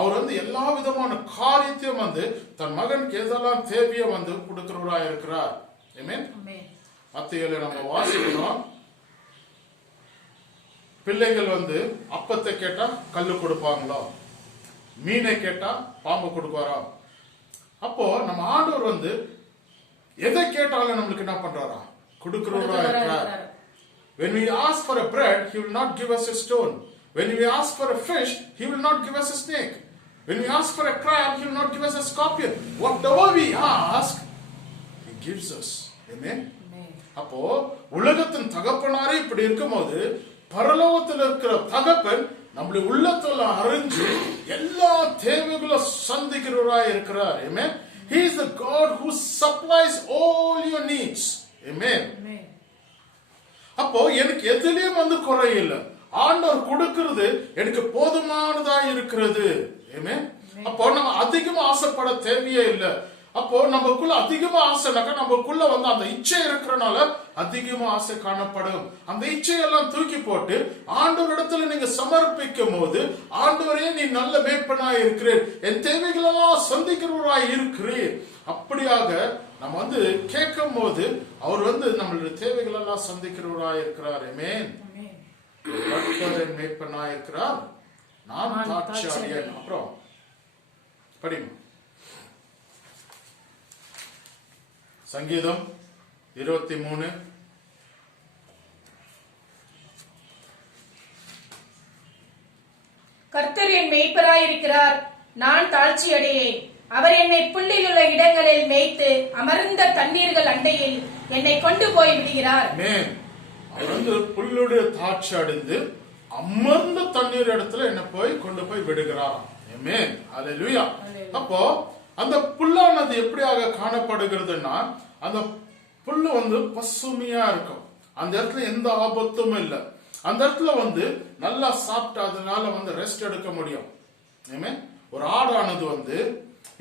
அவர் எல்லா விதமான காரியத்தையும் தன் மகனுக்கு எதெல்லாம் தேவையோ கொடுக்கிறவரா இருக்கிறார். ஆமென். மத்தேயுல நம்ம வாசிக்கிறோம், பிள்ளைகள் அப்பத்தை கேட்டா கல்லு கொடுப்பாங்களோ, மீனை கேட்டா பாம்பு கொடுப்பாரா? அப்போ நம்ம ஆண்டவர் எதை கேட்டாலும் நம்மளுக்கு என்ன பண்றாரா, கொடுக்கிறவரா இருக்கிறார். When we ask for a bread, he will not give us a stone. When we ask for a fish, he will not give us a snake. When we ask for a crab, he will not give us a scorpion. Whatever we ask, he gives us. Amen. அப்போ உலகத்தின் தகப்பனாரே இப்படி இருக்கும்போது பரலோகத்தில் இருக்கிற தகப்பன் நம்முடைய உள்ளத்துல அறிஞ்சு எல்லா தேவைகளும் சந்திக்கிறவராய் இருக்கிறார். Amen. He is the God who supplies all your needs. Amen. அப்போ எனக்கு எதிலையும் குறையில்லை, ஆண்டவர் கொடுக்கிறது எனக்கு போதுமானதா இருக்கிறது. Amen. அப்போ நம்ம அதிகமா ஆசைப்பட தேவையே இல்லை. அப்போ நமக்குள்ள அதிகமா ஆசைனாக்கா நமக்குள்ள அந்த இச்சை இருக்கிறனால அதிகமா ஆசை காணப்படும். அந்த இச்சையெல்லாம் தூக்கி போட்டு ஆண்டவர் இடத்துல நீங்க சமர்ப்பிக்கும் போது, ஆண்டவரே நீ நல்ல மேய்ப்பனா இருக்கிறீர், என் தேவைகளெல்லாம் சந்திக்கிறவராய் இருக்கிறீர், அப்படியாக நம்ம கேட்கும் போது அவர் நம்மளுடைய தேவைகள் எல்லாம் சந்திக்கிறவராய் இருக்கிறார். ஆமென். மேய்ப்பனா இருக்கிறார், நான் தாட்சாரியன். அப்புறம் படிங்க சங்கீதம் 23. கர்த்தர் என் மேய்ப்பராயிருக்கிறார், நான் தாழ்ச்சி அடையேன். அவர் என்னை புல்லிலுள்ள இடங்களில் மேய்த்து அமர்ந்த தண்ணீர்கள் அண்டையில் என்னை கொண்டு போய் விடுகிறார். அவர் புல்லுடைய தாட்சி அடைந்து அமர்ந்த தண்ணீர் இடத்துல என்ன கொண்டு போய் விடுகிறார். ஆமென். அல்லேலூயா. அப்போ அந்த புல்லானது எப்படியாக காணப்படுகிறதுன்னா, அந்த புல்லு பசுமையா இருக்கும், அந்த இடத்துல எந்த ஆபத்தும் இல்லை, அந்த இடத்துல நல்லா சாப்பிட்டு அதனால ரெஸ்ட் எடுக்க முடியும். ஒரு ஆடானது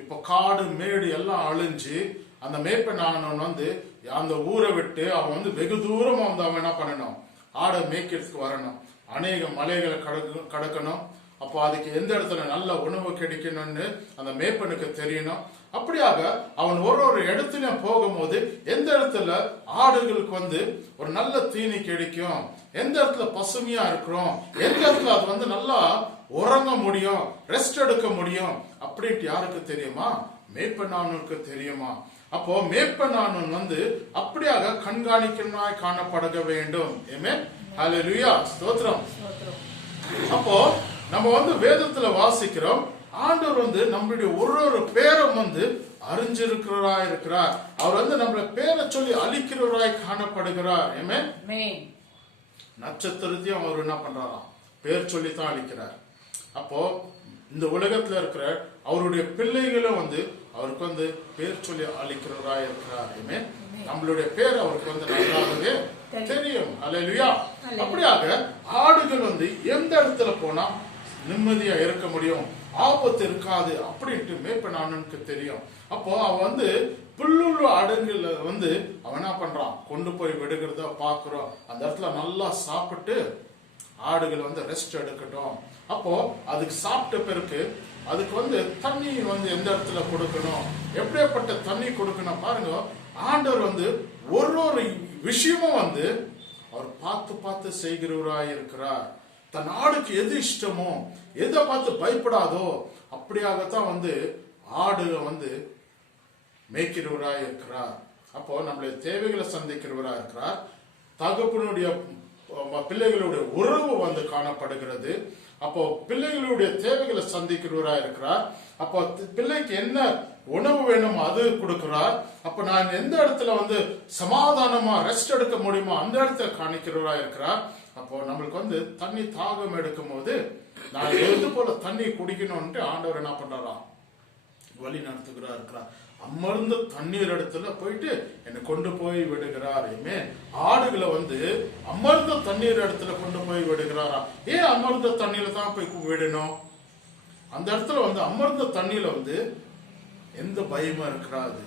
இப்ப காடு மேடு எல்லாம் அழிஞ்சு அந்த மேய்ப்பன் ஆனவன் அந்த ஊரை விட்டு அவன் வெகு தூரம் அவன் என்ன பண்ணணும், ஆடை மேய்க்கிறதுக்கு வரணும், அநேக மலைகளை கடக்கணும். அப்போ அதுக்கு எந்த இடத்துல நல்ல உணவு கிடைக்கணும்னு அந்த மேய்ப்பனுக்கு தெரியணும். அப்படியாக அவன் ஒரு இடத்துலயும் போகும்போது எந்த இடத்துல ஆடுகளுக்கு ஒரு நல்ல தீனி கிடைக்கும், எந்த இடத்துல பசுமையா இருக்கிறோம், எந்த இடத்துல அது நல்லா உறங்க முடியும், ரெஸ்ட் எடுக்க முடியும் அப்படின்ட்டு யாருக்கு தெரியுமா? மேய்ப்பனானுக்கு தெரியுமா? அப்போ மேய்ப்பனானவன் அப்படியாக கண்காணிக்கனாய் காணப்பட வேண்டும். ஆமென். ஹல்லேலூயா. ஸ்தோத்திரம். அப்போ நம்ம வேதத்துல வாசிக்கிறோம், ஆண்டவர் நம்மளுடைய ஒரு பேரும் அறிஞ்சிருக்கிறவராய் இருக்கிறார். அவர் நம்மள பேரை சொல்லி அழிக்கிறவராய் காணப்படுகிறார். ஆமென். நட்சத்திரத்தையும் அவர் என்ன பண்றாராம், பேர் சொல்லித்தான் அழிக்கிறார். அப்போ இந்த உலகத்துல இருக்கிற அவருடைய பிள்ளைகளும் அவருக்கு பேர் சொல்லி அழிக்கிறவராய் இருக்கிறார். ஆமென். நம்மளுடைய பேர் அவருக்கு நன்றாகவே தெரியும். அல்லேலூயா. அப்படியாக ஆடுகள் எந்த இடத்துல போனா நிம்மதியா இருக்க முடியும், ஆபத்து இருக்காது அப்படின்ட்டு மேய்ப்பனானுக்கு தெரியும். அப்போ அவன் புல்லுள்ள ஆடுகள் அவன் என்ன பண்றான், கொண்டு போய் விடுகிறத பாக்குறோம். அந்த இடத்துல நல்லா சாப்பிட்டு ஆடுகள் ரெஸ்ட் எடுக்கட்டும். அப்போ அதுக்கு சாப்பிட்ட பிறகு அதுக்கு தண்ணி எந்த இடத்துல கொடுக்கணும், எப்படியாப்பட்ட தண்ணி கொடுக்கணும் பாருங்க. ஆண்டவர் ஒரு விஷயமும் அவர் பார்த்து பார்த்து செய்கிறவராய் இருக்கிறார். தன் ஆடுக்கு எது இஷ்டமோ, எதை பார்த்து பயப்படாதோ அப்படியாகத்தான் ஆடு மேய்க்கிறவராய் இருக்கிறார். அப்போ நம்மளுடைய தேவைகளை சந்திக்கிறவராய் இருக்கிறார். தகப்பனுடைய பிள்ளைகளுடைய உறவு காணப்படுகிறது. அப்போ பிள்ளைகளுடைய தேவைகளை சந்திக்கிறவராய் இருக்கிறார். அப்போ பிள்ளைக்கு என்ன உணவு வேணும் அது கொடுக்கிறார். அப்ப நான் எந்த இடத்துல சமாதானமா ரெஸ்ட் எடுக்க முடியுமோ அந்த இடத்துல காணிக்கிறவராய் இருக்கிறார். அப்போ நம்மளுக்கு தண்ணி தாகம் எடுக்கும் போது நான் எது போல தண்ணி குடிக்கணும்ட்டு ஆண்டவர் என்ன பண்றாராம், வழி நடத்துகிறார் இருக்கிறார். அமர்ந்த தண்ணீர் இடத்துல போயிட்டு என்னை கொண்டு போய் விடுகிறார். ஆடுகளை அமர்ந்த தண்ணீர் இடத்துல கொண்டு போய் விடுகிறாரா? ஏன் அமர்ந்த தண்ணீர்ல தான் போய் விடணும்? அந்த இடத்துல அமர்ந்த தண்ணியில எந்த பயமும் இருக்காது.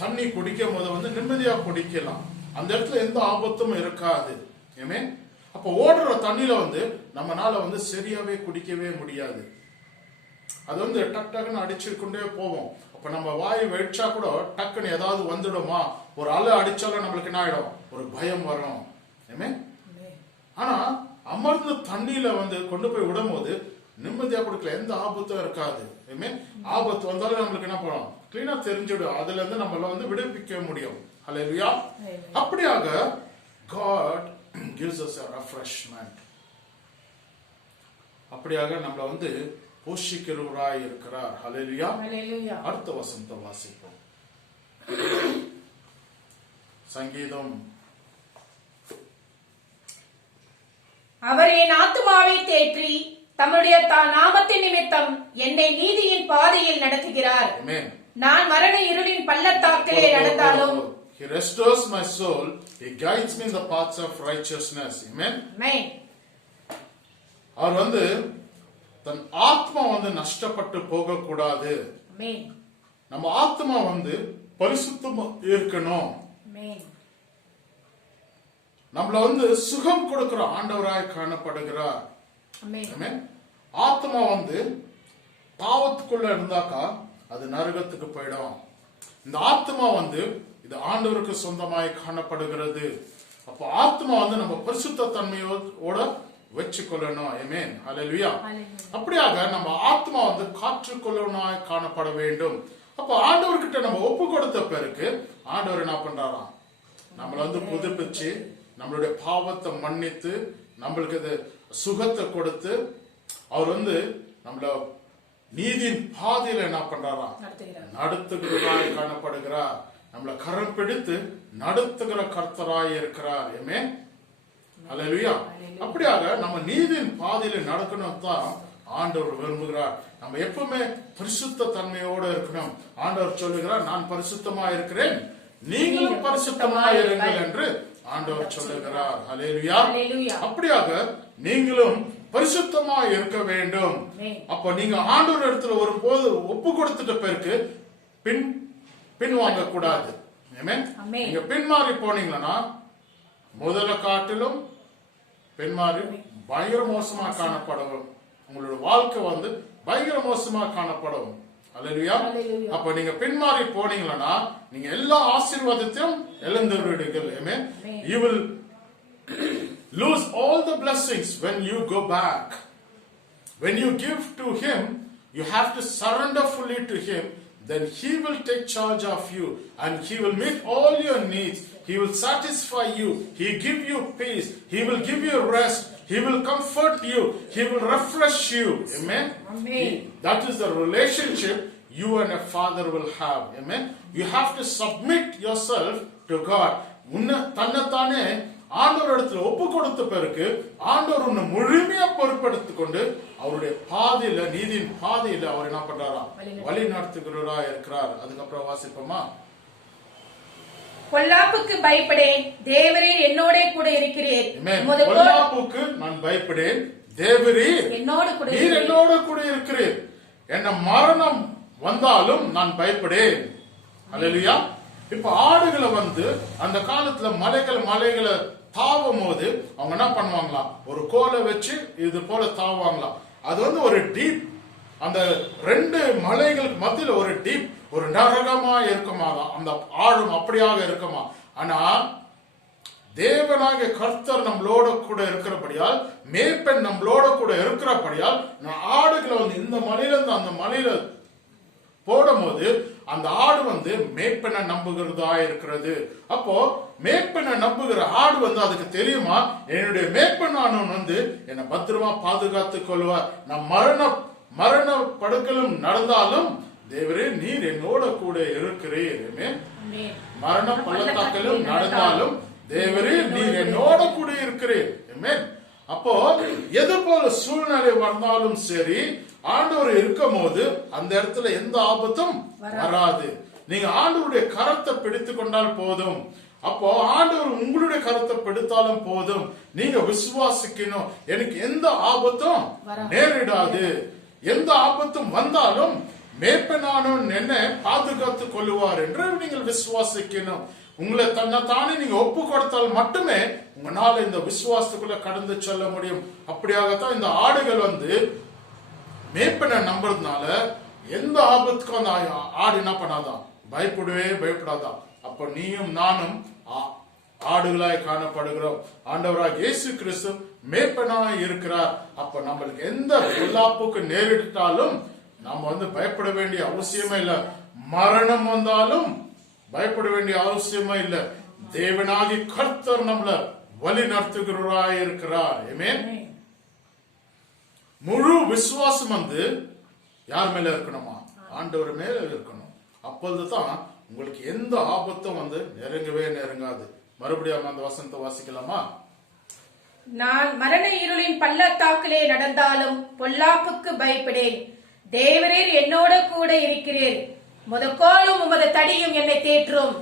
தண்ணி குடிக்கும் போது நிம்மதியா குடிக்கலாம். அந்த இடத்துல எந்த ஆபத்தும் இருக்காது. அப்ப ஓடுற தண்ணியில நம்மனால சரியாவே குடிக்கவே முடியாது. அது டக் டக்குன்னு அடிச்சுக்கொண்டே போவோம். அப்ப நம்ம வாய் வெடிச்சா கூட டக்குன்னு ஏதாவது வந்துடுமா? ஒரு அலை அடிச்சாலும் நம்மளுக்கு என்ன ஆயிடும்? ஒரு பயம் வரும். ஆனா அமர்ந்த தண்ணியில கொண்டு போய் விடும் போது நிம்மதியா கொடுக்கல, எந்த ஆபத்தும் இருக்காது. ஆபத்து வந்தாலும் நம்மளுக்கு என்ன பண்ணும்? கிளீனா தெரிஞ்சிடும். அதுல இருந்து நம்மள விடுவிக்க முடியும். ஹல்லேலூயா. அப்படியாக God gives us a refreshment. அப்படியாக நம்மள போஷிக்கிறவராய் இருக்கிறார். ஹல்லேலூயா. அடுத்த வசனத்தை வாசிப்போம். சங்கீதம். அவர் என் ஆத்துமாவை தேற்றி தம்முடைய நாமத்தின் நிமித்தம் என்னை நீதியின் பாதையில் நடத்துகிறார். நான் மரண இருளின் பள்ளத்தாக்கிலே நடந்தாலும் He restores my soul. He guides me in the paths of righteousness. Amen. Amen. அவர் தன் ஆத்மா நஷ்டப்பட்டு போக கூடாது. Amen. நம்ம ஆத்மா பரிசுத்தமா இருக்கணும். Amen. நம்மள சுகம் கொடுக்கிற ஆண்டவராய் காணப்படுகிறார். Amen. ஆத்மா பாவத்துக்குள்ள இருந்தாக்கா அது நரகத்துக்கு போயிடும். இந்த ஆத்மா இது ஆண்டவருக்கு சொந்தமாய் காணப்படுகிறது. அப்ப ஆத்மா நம்ம பரிசுத்த தன்மையோட வச்சுக்கொள்ளணும். ஆமென். ஹல்லேலூயா. அப்படியாக நம்ம ஆத்மா காற்றுக்கொள்ளனாய் காணப்பட வேண்டும். அப்ப ஆண்டவர்கிட்ட நம்ம ஒப்பு கொடுத்த பிறகு ஆண்டவர் என்ன பண்றாராம்? நம்மள புதுப்பிச்சு நம்மளுடைய பாவத்தை மன்னித்து நம்மளுக்கு சுகத்தை கொடுத்து அவர் நம்மள நீதியின் பாதையில என்ன பண்றாராம்? நடத்துகிறவராய் காணப்படுகிறார். நம்மள கரம் பிடித்து நடத்துகிற கர்த்தராய் இருக்கிறார். ஆமென். ஹல்லேலூயா. அப்படியாக நம்ம நீதியின் பாதையில நடக்கணும் தான் ஆண்டவர் விரும்புகிறார். நம்ம எப்பவுமே பரிசுத்த தன்மையோட இருக்கணும். ஆண்டவர் சொல்லுகிறார், நான் பரிசுத்தமா இருக்கிறேன், நீங்களும் பரிசுத்தமா இருங்கள் என்று ஆண்டவர் சொல்லுகிறார். ஹல்லேலூயா. அப்படியாக நீங்களும் பரிசுத்தமா இருக்க வேண்டும். அப்ப நீங்க ஆண்டவர் இடத்துல ஒரு போது ஒப்பு கொடுத்துட்ட பிறகு பின்வாங்க கூடாது. நீங்க பின்மாறி போனீங்கன்னா முதல காட்டிலும் பின்மாறி பயங்கர மோசமா காணப்படும். உங்களோட வாழ்க்கை பயங்கர மோசமா காணப்படும். அல்லேலூயா. அப்ப நீங்க பின்மாறி போனீங்கன்னா நீங்க எல்லா ஆசீர்வாதத்தையும் இழந்து விடுவீர்கள். ஆமென். You will lose all the blessings when you go back. When you give to him, you have to surrender fully to him. Then he will take charge of you and he will meet all your needs. He will satisfy you. He give you peace. He will give you rest. He will comfort you. He will refresh you. Amen. Amen. That is the relationship you and a father will have. Amen. You have to submit yourself to God. தன்னைத்தானே ஆண்டவர் இடத்துல ஒப்பு கொடுத்த பிறகு ஆண்டவர் உன்னை முழுமையா பொறுப்பெடுத்துக் கொண்டு அவருடைய பாதையில நீதியின் பாதையில அவர் என்ன பண்றாரா? வழி நடத்துகிறவரா இருக்கிறார். அதுக்கப்புறம் வாசிப்போமா? பொல்லாப்புக்கு பயப்படேன், தேவரீர் என்னோட கூட இருக்கிறீர். பொல்லாப்புக்கு நான் பயப்படேன், தேவரீர் நீர் என்னோட கூட இருக்கிறீர். என்ன மரணம் வந்தாலும் நான் பயப்படேன். அல்லேலூயா. இப்ப ஆடுகளை அந்த காலத்துல மலைகளை தாவும் போது அவங்க என்ன பண்ணுவாங்களா? ஒரு கோலை வச்சு இது போல தாவாங்களாம். அது ஒரு டீப், அந்த ரெண்டு மலைகளுக்கு மத்தியில ஒரு டீப், ஒரு நரகமா இருக்குமா, அந்த ஆழம் அப்படியாக இருக்குமா. ஆனா தேவனாக கர்த்தர் நம்மளோட கூட இருக்கிறபடியால், மேய்ப்பன் நம்மளோட கூட இருக்கிறபடியால், ஆடுகளை இந்த மலையில இருந்து அந்த மலையில போடும் போது அந்த ஆடு மேய்ப்பனை நம்புகிறதா இருக்கிறது. அப்போ மேய்ப்பனை நம்புகிற ஆடு அதுக்கு தெரியுமா, என்னுடைய மேய்ப்பனானவன் என்னை பத்திரமா பாதுகாத்துக் கொள்வார். நான் மரண படுக்கலும் நடந்தாலும் தேவரே நீர் என்னோட கூட இருக்கிறீர். மரண பள்ளத்தாக்கிலும் நடந்தாலும் தேவரே நீர் என்னோட கூட இருக்கிறீர். அப்போ எது போல சூழ்நிலை வந்தாலும் சரி, ஆண்டவர் இருக்கும் போது அந்த இடத்துல எந்த ஆபத்தும் வராது. நீங்க ஆண்டவருடைய கரத்தை பிடித்து கொண்டால் போதும். அப்போ ஆண்டவர் உங்களுடைய கருத்தை பிடித்தாலும் போதும். நீங்க விசுவாசிக்கணும், எனக்கு எந்த ஆபத்தும் நேரிடாது. எந்த ஆபத்தும் வந்தாலும் மேய்ப்பனானவன் என்ன பாதுகாத்துக் கொள்ளுவார் என்று நீங்கள் விசுவாசிக்கணும். உங்களை தன்னைத்தானே நீங்க ஒப்பு கொடுத்தால் மட்டுமே உங்களால இந்த விசுவாசத்துக்குள்ள கடந்து செல்ல முடியும். அப்படியாகத்தான் இந்த ஆடுகள் மேய்ப்பனை நம்புறதுனால எந்த ஆபத்துக்கும் அந்த ஆடு என்ன பண்ணாதான், பயப்படாதான். அப்ப நீயும் நானும் ஆடுகளாய் காணப்படுகிறோம். ஆண்டவராக இயேசு கிறிஸ்து மேய்ப்பனாய் இருக்கிறார். அப்ப நம்மளுக்கு எந்த பொல்லாப்புக்கு நேரிட்டாலும் நாம பயப்பட வேண்டிய அவசியமே இல்லை. மரணம் வந்தாலும் பயப்பட வேண்டிய அவசியமே இல்லை. தேவனாகி கர்த்தர் நம்மள வழி நடத்துகிறாய் இருக்கிறார். முழு விசுவாசம் யார் மேல இருக்கணுமா? ஆண்டவர் மேல இருக்கணும். அப்பொழுதுதான் உங்களுக்கு எந்த ஆபத்தும் நெருங்கவே நெருங்காது. மறுபடியும் அந்த வசனத்தை வாசிக்கலாமா? நான் மரண இருளின் பள்ளத்தாக்கிலே நடந்தாலும் பொல்லாப்புக்கு பயப்படேன். தேவரீர் என்னோட கூட இருக்கிறேன். உமது கோலும் உமது தடியும் என்னை தேற்றும்.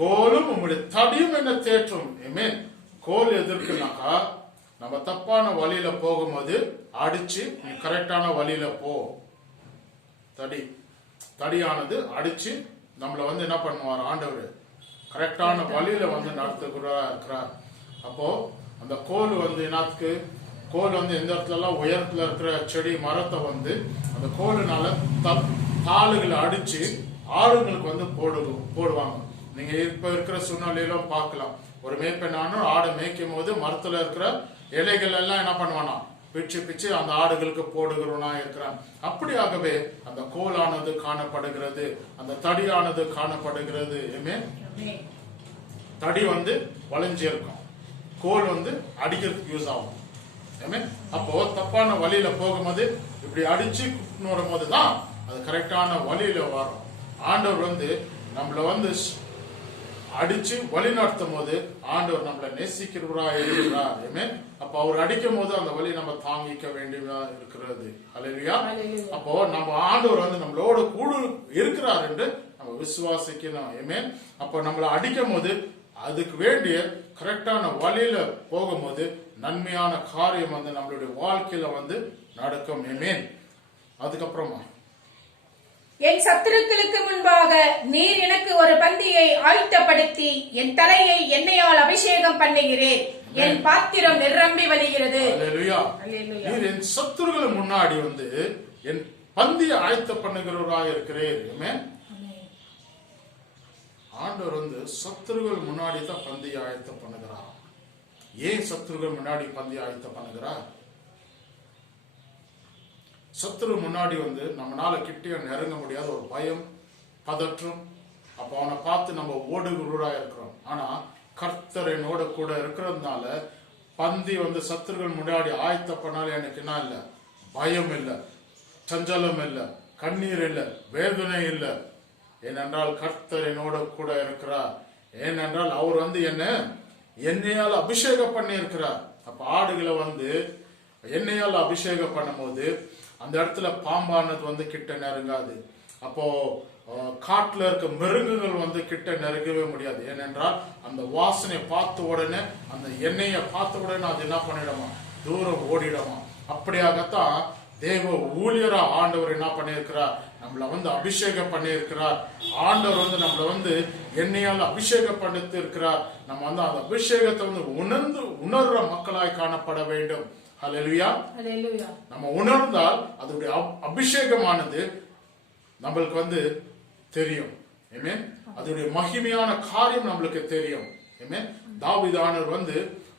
கோலும் உங்களுடைய தடியும் என்ன தேற்றும். கோல் எதற்குனாக்கா, நம்ம தப்பான வழியில போகும்போது அடிச்சு நீ கரெக்டான வழியில போ. தடியானது அடிச்சு நம்மள என்ன பண்ணுவார்? ஆண்டவர் கரெக்டான வழியில நடத்துகிறார். அப்போ அந்த கோல் என்னத்துக்கு? கோல் எந்த இடத்துல எல்லாம் உயரத்துல இருக்கிற செடி மரத்தை அந்த கோலுனால தாளுகளை அடிச்சு ஆடுங்களுக்கு போடுவாங்க. நீங்க இப்ப இருக்கிற சூழ்நிலையிலும் பார்க்கலாம். ஒரு மேய்ப்பனானும் ஆடை மேய்க்கும் போது மரத்துல இருக்கிற இலைகள் எல்லாம் என்ன பண்ணுவானா, பிச்சு அந்த ஆடுகளுக்கு போடுகிறவனா இருக்கிறான். அப்படியாகவே அந்த கோலானது காணப்படுகிறது, அந்த தடியானது காணப்படுகிறது. தடி வளைஞ்சு இருக்கும், கோல் அடிக்கிறதுக்கு யூஸ் ஆகும். அப்போ தப்பான வழியில போகும்போது இப்படி அடிச்சு நோடும் போதுதான் அது கரெக்டான வழியில வரும். ஆண்டவர் நம்மள அடிச்சு வழி நடத்தும் போது ஆண்டவர் நம்மள நேசிக்கிறவரா இருக்கிறார். அப்ப அவர் அடிக்கும் போது அந்த வழி நம்ம தாங்கிக்க வேண்டியதா இருக்கிறது. அல்லேலூயா. அப்போ நம்ம ஆண்டவர் நம்மளோட கூட இருக்கிறார் என்று நம்ம விசுவாசிக்கணும். அப்போ நம்மள அடிக்கும் போது அதுக்கு வேண்டிய கரெக்டான வழியில போகும்போது நன்மையான காரியம் நம்மளுடைய வாழ்க்கையில நடக்கும். அதுக்கப்புறமா என் சத்துருக்களுக்கு முன்பாக நீர் எனக்கு ஒரு பந்தியை ஆயத்தப்படுத்தி என் தலையை எண்ணெயால் அபிஷேகம் பண்ணுகிறேன். என் பாத்திரம் நிரம்பி வழிகிறது. நீர் என் சத்துருக்கள் முன்னாடி என் பந்தியை ஆயத்த பண்ணுகிறவராக இருக்கிறேன். ஆண்டவர் சத்துருக்கள் முன்னாடி தான் பந்தியை ஆயத்த பண்ணுகிறார். ஏன் சத்துருக்கள் முன்னாடி பந்தியை ஆயத்த பண்ணுகிறார்? சத்துரு முன்னாடி நம்மளால கிட்டே நெருங்க முடியாத ஒரு பயம், பதற்றம். அப்ப அவனை பார்த்து நம்ம ஓடுகிறா இருக்கிறோம். ஆனா கர்த்தர் என்னோட கூட இருக்கிறதுனால பந்தி சத்துருக்கள் முன்னாடி ஆயத்த பண்ணாலும் எனக்கு என்ன இல்லை, பயம் இல்லை, சஞ்சலம் இல்லை, கண்ணீர் இல்லை, வேதனை இல்லை. ஏனென்றால் கர்த்தர் என்னோட கூட இருக்கிறார். ஏனென்றால் அவர் எண்ணெயால் அபிஷேகம் பண்ணி இருக்கிறார். அப்ப ஆடுகளை எண்ணெயால் அபிஷேகம் பண்ணும் போது அந்த இடத்துல பாம்பானது கிட்ட நெருங்காது. அப்போ காட்டுல இருக்க மிருகங்கள் கிட்ட நெருங்கவே முடியாது. ஏனென்றால் அந்த வாசனை பார்த்த உடனே, அந்த எண்ணெயை பார்த்த உடனே அது என்ன பண்ணிடுமா, தூரம் ஓடிடுமா. அப்படியாகத்தான் தேவ ஊழியரா ஆண்டவர் என்ன பண்ணியிருக்கிறார், நம்மள அபிஷேகம் பண்ணி இருக்கிறார். ஆண்டவர் நம்மள எண்ணெயால் அபிஷேகம் பண்ணிட்டு இருக்கிறார். நம்ம அந்த அபிஷேகத்தை உணர்ற மக்களாய் காணப்பட வேண்டும். ஹல்லேலூயா. நம்ம உணர்ந்தால் அதோடைய அபிஷேகமானது நம்மளுக்கு தெரியும். அதோடைய மகிமையான காரியம் நம்மளுக்கு தெரியும். தாவீதானவர்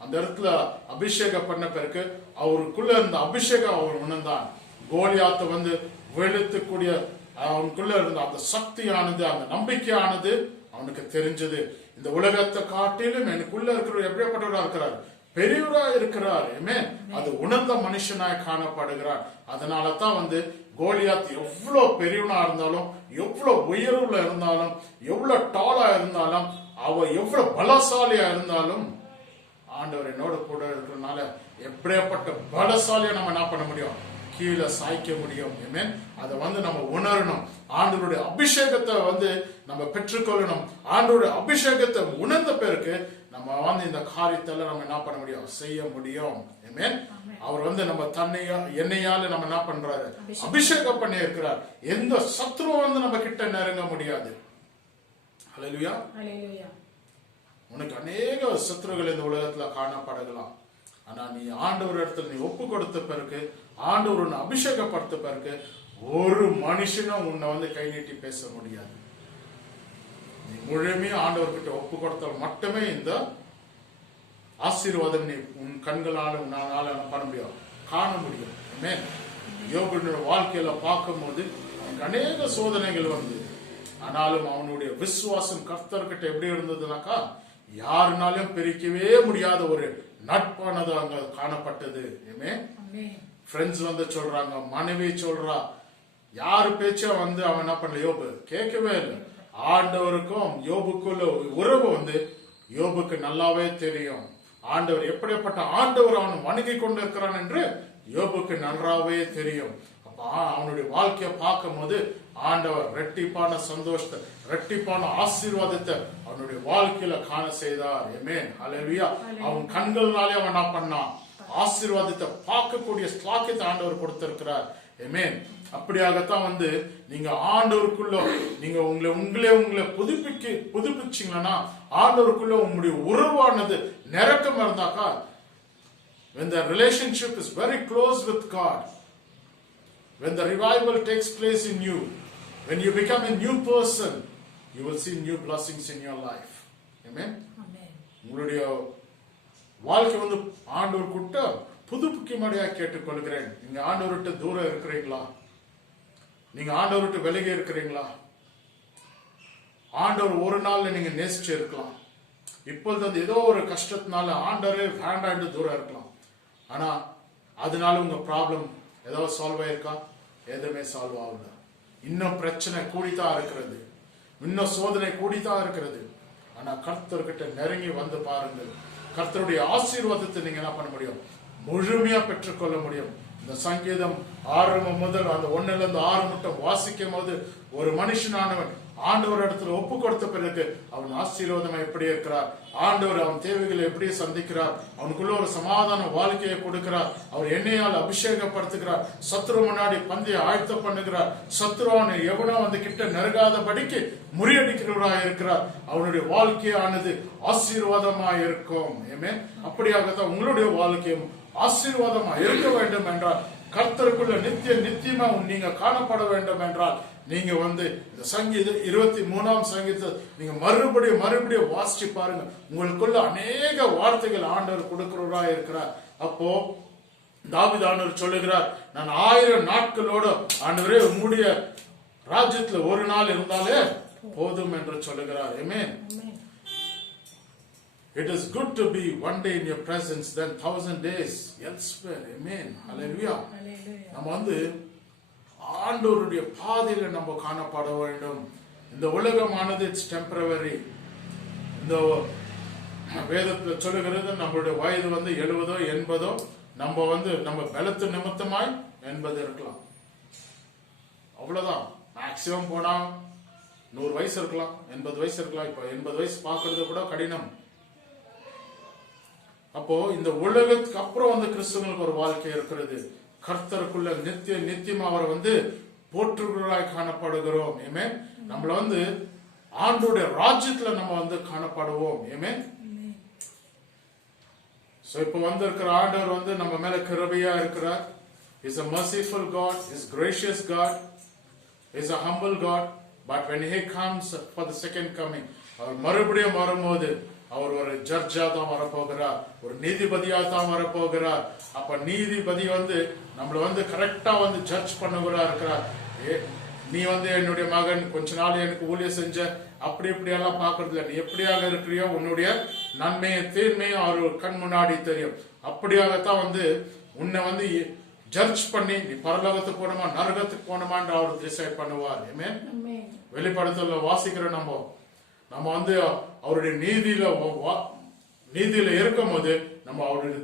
அந்த இடத்துல அபிஷேகம் பண்ண பிறகு அவருக்குள்ள இருந்த அபிஷேகம் அவர் உணர்ந்தான். கோலியாத்தை வெளுத்துக்கூடிய அவனுக்குள்ள இருந்த அந்த சக்தியானது, அந்த நம்பிக்கையானது அவனுக்கு தெரிஞ்சது. இந்த உலகத்தை காட்டிலும் எனக்குள்ள இருக்கிற எப்படியாப்பட்டவரா இருக்கிறார், பெரியவரா இருக்கிறார். அது உணர்ந்த மனுஷனாய் காணப்படுகிறார். அதனால தான் கோலியாத் எவ்வளவு பெரியவனா இருந்தாலும், எவ்வளவு உயர்வுல இருந்தாலும், எவ்வளவு டாலா இருந்தாலும், அவ எவ்வளவு பலசாலியா இருந்தாலும் ஆண்டவர் என்னோட கூட இருக்கிறதுனால எப்படியாப்பட்ட பலசாலியா நம்ம என்ன பண்ண முடியும், கீழே சாய்க்க முடியும். ஆமென். அதை நம்ம உணரணும். ஆண்டவருடைய அபிஷேகத்தை நம்ம பெற்றுக்கொள்ளணும். ஆண்டவருடைய அபிஷேகத்தை உணர்ந்த பிறகு நம்ம இந்த காரியத்தை நம்ம என்ன பண்ண முடியும், செய்ய முடியும். ஆமென். அவர் நம்ம தன்னையா என்னையால நம்ம என்ன பண்றாரு, அபிஷேகம் பண்ணி இருக்கிறார். எந்த சத்ருவும் நம்ம கிட்ட நெருங்க முடியாது. ஹல்லேலூயா. உனக்கு அநேக சத்ருகள் இந்த உலகத்துல காணப்படலாம். ஆனா நீ ஆண்டவர் இடத்துல நீ ஒப்பு கொடுத்த பிறகு, ஆண்டவர் உன்னை அபிஷேகப்படுத்த பிறகு, ஒரு மனுஷனும் உன்னை கை நீட்டி பேச முடியாது. நீ முழுமையா ஆண்டவர்கிட்ட ஒப்பு கொடுத்தால் மட்டுமே இந்த ஆசீர்வாதம் நீ உன் கண்களால உன்னால பண்ண முடியும், காண முடியும். யோபுடைய வாழ்க்கையில பார்க்கும் போது அவனுக்கு அநேக சோதனைகள் ஆனாலும் அவனுடைய விசுவாசம் கர்த்தர்கிட்ட எப்படி இருந்ததுனாக்கா, யாருனாலும் பிரிக்கவே முடியாத ஒரு நட்பானது அங்க காணப்பட்டது. ஃப்ரெண்ட்ஸ் சொல்றாங்க, மனைவி சொல்றா, யாரு பேச்சா அவன் என்ன பண்ணல, யோபு கேட்கவே இல்லை. ஆண்டவருக்கும் யோபுக்குள்ள உறவு யோபுக்கு நல்லாவே தெரியும். ஆண்டவர் எப்படிப்பட்ட ஆண்டவர் அவன் வணங்கி கொண்டு இருக்கிறான் என்று யோபுக்கு நன்றாவே தெரியும். அப்ப அவனுடைய வாழ்க்கையை பார்க்கும் போது ஆண்டவர் ரெட்டிப்பான சந்தோஷத்தை, ரெட்டிப்பான ஆசீர்வாதத்தை அவனுடைய வாழ்க்கையில காண செய்தார். ஆமென். ஹல்லேலூயா. அவன் கண்கள்னாலே அவன் என்ன பண்ணான், ஆசீர்வாதத்தை பார்க்கக்கூடிய ஸ்லாக்கியத்தை ஆண்டவர் கொடுத்திருக்கிறார். ஆமென். அப்படியாகத்தான் நீங்க ஆண்டவருக்குள்ள நீங்க உங்களை புதுப்பிச்சீங்கன்னா, ஆண்டவருக்குள்ள உங்களுடைய உறவானது நெருக்கம் இருந்தாக்கா, when the relationship is very close with God, when the revival takes place in you, when you become a new person, you will see new blessings in your life. Amen. உங்களுடைய வாழ்க்கை ஆண்டவர் கிட்ட புதுப்பிக்கும்படியா கேட்டுக்கொள்கிறேன். நீங்க ஆண்டவர் விட்டு தூரம் இருக்கிறீங்களா? நீங்க ஆண்டவர் விட்டு விலகி இருக்கிறீங்களா? ஆண்டவர் ஒரு நாள்ல நீங்க நேசிச்சு இருக்கலாம். இப்பொழுது ஏதோ ஒரு கஷ்டத்தினால ஆண்டவரே வேண்டாண்டு தூரம் இருக்கலாம். ஆனா அதனால உங்க ப்ராப்ளம் ஏதோ சால்வ் ஆயிருக்கா? எதுவுமே சால்வ் ஆகல. இன்னும் பிரச்சனை கூடித்தான் இருக்கிறது, இன்னும் சோதனை கூடித்தான் இருக்கிறது. ஆனா கர்த்தர்கிட்ட நெருங்கி பாருங்கள். கர்த்தருடைய ஆசீர்வாதத்தை நீங்க என்ன பண்ண முடியும், முழுமையா பெற்றுக்கொள்ள முடியும். இந்த சங்கீதம் ஆரம்பம் முதல் அந்த 1ல இருந்து 6 மட்டும் வாசிக்கும் போது, ஒரு மனுஷனானவன் ஆண்டவர் இடத்துல ஒப்பு கொடுத்த பிறகு அவன் ஆசீர்வாதமா எப்படி இருக்கிறார், ஆண்டவர் அவன் தேவைகளை எப்படி சந்திக்கிறார், அவனுக்குள்ள ஒரு சமாதான வாழ்க்கையை கொடுக்கிறார், அவர் எண்ணெயால் அபிஷேகப்படுத்துகிறார், சத்ரு முன்னாடி பந்தியை ஆயத்த பண்ணுகிறார், சத்ருவான எவனோ கிட்ட நெருங்காதபடிக்கு முறியடிக்கிறவராக இருக்கிறார். அவனுடைய வாழ்க்கையானது ஆசீர்வாதமா இருக்கும். அப்படியாகத்தான் உங்களுடைய வாழ்க்கையும் ஆசீர்வாதமா இருக்க வேண்டும் என்றால், கர்த்தருக்குள்ள நித்தியமா நீங்க காணப்பட வேண்டும் என்றால், நீங்க இந்த சங்கீதம் 23ஆம் சங்கீதத்தை நீங்க மறுபடியும் வாசிச்சு பாருங்க. உங்களுக்குள்ள அநேக வார்த்தைகள் ஆண்டவர் கொடுக்கிறவரா இருக்கிறார். அப்போ தாவீது ஆண்டவர் சொல்லுகிறார், நான் 1000 நாட்களோட ஆண்டவரே உங்களுடைய ராஜ்யத்துல ஒரு நாள் இருந்தாலே போதும் என்று சொல்லுகிறார். ஆமென். It is good to be one day in your presence than 1000 days elsewhere. Amen. Hallelujah. நம்ம ஆண்டவருடைய பாதையில நம்ம காணப்பட வேண்டும். இந்த உலகமானது இட்ஸ் டெம்பரவரி. இந்த வேதத்துல சொல்லுகிறது, நம்மளுடைய வயது 70 80 நம்ம பலத்து நிமித்தமாய் 80 இருக்கலாம், அவ்வளவுதான். மேக்சிமம் போனா 100 வயசு இருக்கலாம், 80 வயசு இருக்கலாம். இப்ப 80 வயசு பார்க்கறது கூட கடினம். அப்போ இந்த உலகத்துக்கு அப்புறம் கிறிஸ்தவங்களுக்கு ஒரு வாழ்க்கை இருக்கிறது. கர்த்தருக்குள்ள நித்தியமா அவரை போற்றுகிறாய் காணப்படுகிறோம். ஆமென். நம்மள ஆண்டோடைய ராஜ்யத்துல நம்ம காணப்படுவோம். ஆமென். சோ இப்போ இருக்கிற ஆண்டவர் நம்ம மேல கிருபையா இருக்கிறார். He's a merciful God, He's gracious God, He's a humble God. But when He comes for the second coming, அவர் மறுபடியும் வரும்போது அவர் ஒரு ஜட்ஜா தான் வரப்போகிறார், ஒரு நீதிபதியா தான் வரப்போகிறார். அப்ப நீதிபதி நம்மள கரெக்டா ஜட்ஜ் பண்ணுகிறா இருக்கிறார். நீ என்னுடைய மகன் கொஞ்ச நாள் எனக்கு ஊழியம் செஞ்ச, அப்படி இப்படி எல்லாம் பாக்குறது இல்லை. நீ எப்படியாக இருக்கிறியோ உன்னுடைய நன்மையும் தீர்மையும் அவர் கண் முன்னாடி தெரியும். அப்படியாகத்தான் உன்னை ஜட்ஜ் பண்ணி நீ பரலோகத்துக்கு போனோமா நரகத்துக்கு போனோமான்னு அவர் டிசைட் பண்ணுவார். வெளிப்படுத்தல வாசிக்கிற நம்ம அவருடைய நீதியில நீதியில இருக்கும் போது நம்ம அவருடைய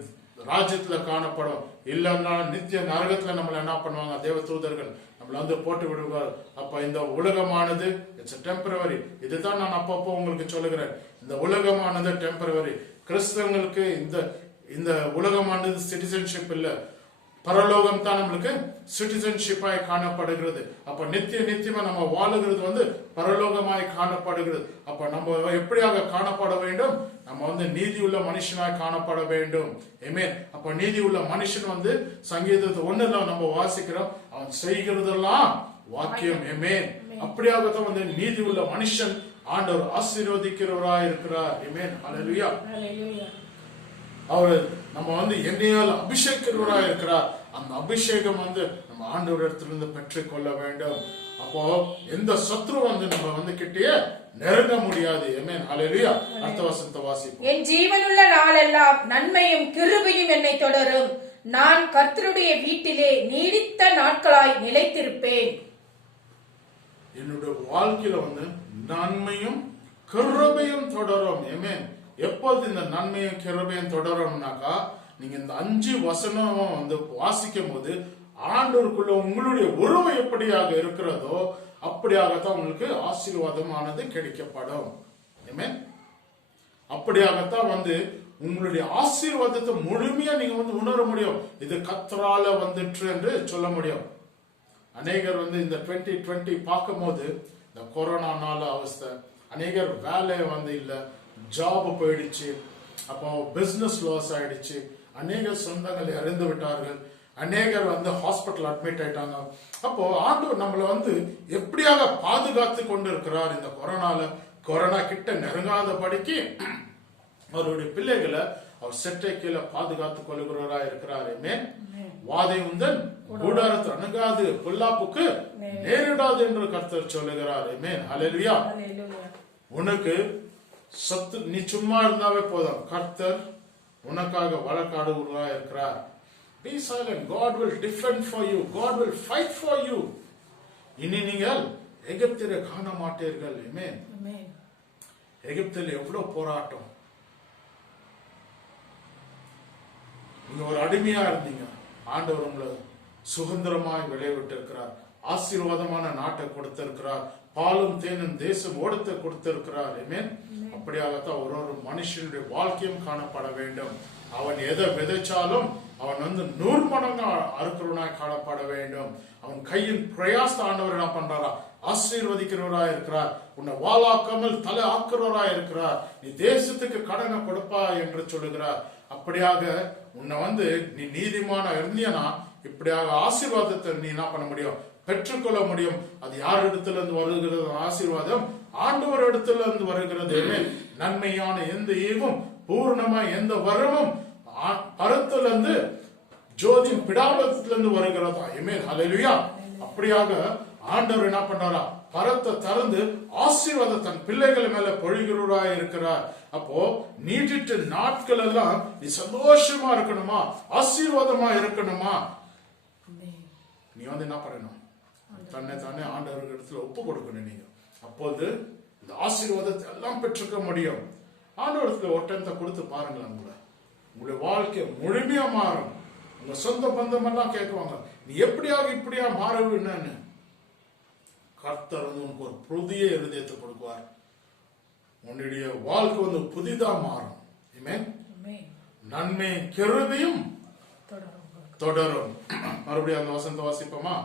ராஜ்யத்துல காணப்படும். இல்லைன்னா நித்திய நரகத்துல நம்மள என்ன பண்ணுவாங்க, தேவ தூதர்கள் நம்மள வந்து போட்டு விடுவார். அப்ப இந்த உலகமானது இட்ஸ் டெம்பரவரி. இதுதான் நான் அப்பப்போ உங்களுக்கு சொல்லுகிறேன், இந்த உலகமானது டெம்பரவரி. கிறிஸ்தவங்களுக்கு இந்த உலகமானது சிட்டிசன்ஷிப் இல்ல, பரலோகம் தான் நம்மளுக்கு சிட்டிசன்ஷிப்பாய் காணப்படுகிறது. அப்ப நித்தியமா நம்ம வாழுகிறது வந்து பரலோகமாய் காணப்படுகிறது. அப்ப நம்ம எப்படியாக காணப்பட வேண்டும், நம்ம வந்து நீதி உள்ள மனுஷனாய் காணப்பட வேண்டும். ஆமென். அப்ப நீதி உள்ள மனுஷன் வந்து சங்கீதத்தை 1 நம்ம வாசிக்கிறோம், அவன் செய்கிறதெல்லாம் வாக்கியம். ஆமென். அப்படியாகத்தான் வந்து நீதி உள்ள மனுஷன் ஆண்டவர் ஆசீர்வதிக்கிறவராய் இருக்கிறார். ஆமென். ஹல்லேலூயா. அவரு நம்ம வந்து எண்ணெயால் அபிஷேகராக இருக்கிறார். அந்த அபிஷேகம் வந்து நம்ம ஆண்டவர் இடத்திலிருந்து பெற்றுக் கொள்ள வேண்டும். அப்போ எந்த சத்ரு வந்து நம்ம வந்து கிட்டே நெருங்க முடியாது. ஆமென். ஹல்லேலூயா. அடுத்த வசனத்தை வாசிப்போம். என் ஜீவனுள்ள நாளெல்லாம் நன்மையும் கிருபையும் என்னை தொடரும். நான் கர்த்தருடைய வீட்டிலே நீடித்த நாட்களாய் நிலைத்திருப்பேன். என்னுடைய வாழ்க்கையில வந்து நன்மையும் கிருபையும் தொடரும். ஆமென். எப்போது இந்த நன்மையும் கிருபையும் தொடரும்னாக்கா, நீங்க இந்த 5 வசனம் வந்து வாசிக்கும் போது ஆண்டவருக்குள்ள உங்களுடைய உறவு எப்படியாக இருக்கிறதோ அப்படியாகத்தான் உங்களுக்கு ஆசீர்வாதமானது கிடைக்கப்படும். ஆமென். அப்படியாகத்தான் வந்து உங்களுடைய ஆசீர்வாதத்தை முழுமையா நீங்க வந்து உணர முடியும். இது கர்த்தரால வந்துட்டு என்று சொல்ல முடியும். அநேகர் வந்து இந்த 2020 பார்க்கும் போது இந்த கொரோனானால அவஸ்தை, அநேகர் வேலை வந்து இல்ல, ஜாப் போயிடுச்சு, அப்போ பிசினஸ் லாஸ் ஆயிடுச்சு, அநேகர் சொந்தங்களை இறந்து விட்டார்கள், அநேகர் வந்து ஹாஸ்பிட்டல் அட்மிட் ஆயிட்டாங்க. அப்போ ஆண்டவர் நம்மளை வந்து எப்படியாக பாதுகாத்து கொண்டு இருக்கிறார். இந்த கொரோனா கிட்ட நெருங்காதபடிக்கு அவருடைய பிள்ளைகளை அவர் செட்டை கீழே பாதுகாத்துக் கொள்கிறவரா இருக்கிறார். வாதை உந்தன் கூடாரத்தை அணுகாது, பொல்லாப்புக்கு நேரிடாது என்று கர்த்தர் சொல்லுகிறார். ஆமென். ஹல்லேலூயா. உனக்கு சத்து நீ சும்மா இருந்தாவே போதும், கர்த்தர் உனக்காக வழக்காடுவா இருக்கிறார். Be silent. God will defend for you. God will fight for you. இனி நீங்கள் எகிப்திலே காண மாட்டீர்கள். ஆமென். எகிப்தில் எவ்வளவு போராட்டம். நீங்க ஒரு அடிமையா இருந்தீங்க, ஆண்டவர் உங்களை சுதந்திரமாய் விளைவிட்டு இருக்கிறார். ஆசீர்வாதமான நாட்டை கொடுத்திருக்கிறார். பாலும் தேனும் தேசம் ஓடத்தை கொடுத்திருக்கிறார். ஆமென். அப்படியாகத்தான் ஒரு மனுஷனுடைய வாழ்க்கையும் காணப்பட வேண்டும். அவன் எதை விதைச்சாலும் அவன் வந்து 100 மடங்கு அறுக்கிறவனாய் காணப்பட வேண்டும். அவன் கையின் பிரயாச ஆண்டவர் என்ன பண்றாரா, ஆசீர்வதிக்கிறவரா இருக்கிறார். உன்னை வாளாக்காமல் தலை ஆக்குறவரா இருக்கிறார். நீ தேசத்துக்கு கடனை கொடுப்பா என்று சொல்லுகிறார். அப்படியாக உன்னை வந்து நீ நீதிமான இருந்தியனா இப்படியாக ஆசீர்வாதத்தை நீ என்ன பண்ண முடியும், பெற்றுக்கொள்ள முடியும். அது யார் இடத்துல இருந்து வருகிறது ஆசீர்வாதம்? ஆண்டவர் இடத்துல இருந்து வருகிறது. நன்மையான எந்த ஈவும் பூர்ணமா எந்த வரமும் பரத்துல இருந்து ஜோதியின் பிடாபத்திலிருந்து வருகிறதா. ஆமென். ஹல்லேலூயா. அப்படியாக ஆண்டவர் என்ன பண்றாரா, பரத்தை திறந்து ஆசீர்வாதம் தன் பிள்ளைகள் மேல பொழிகிறவரா இருக்கிறார். அப்போ நீட்டிட்ட நாட்கள் எல்லாம் நீ சந்தோஷமா இருக்கணுமா, ஆசீர்வாதமா இருக்கணுமா, நீ வந்து என்ன பண்ணணும், தன்னை தானே ஆண்டவர்கள் இடத்துல ஒப்பு கொடுக்கணும். நீங்க அப்போது இந்த ஆசீர்வாதத்தை எல்லாம் பெற்றுக்க முடியும். ஆண்டவரத்துல ஒட்டத்தை கொடுத்து பாருங்களேன், உங்களுடைய வாழ்க்கை முழுமையா மாறும். உங்க சொந்த பந்தம் எல்லாம் கேட்குவாங்க, நீ எப்படியாக இப்படியா மாறவின்னு. கர்த்தர் வந்து உனக்கு ஒரு புதிய இருதயத்தை கொடுக்குவார். உன்னுடைய வாழ்க்கை வந்து புதிதா மாறும். ஆமென். நன்மை கிருபையும் தொடரும். மறுபடியும் அந்த வசனத்தை வாசிப்போமா?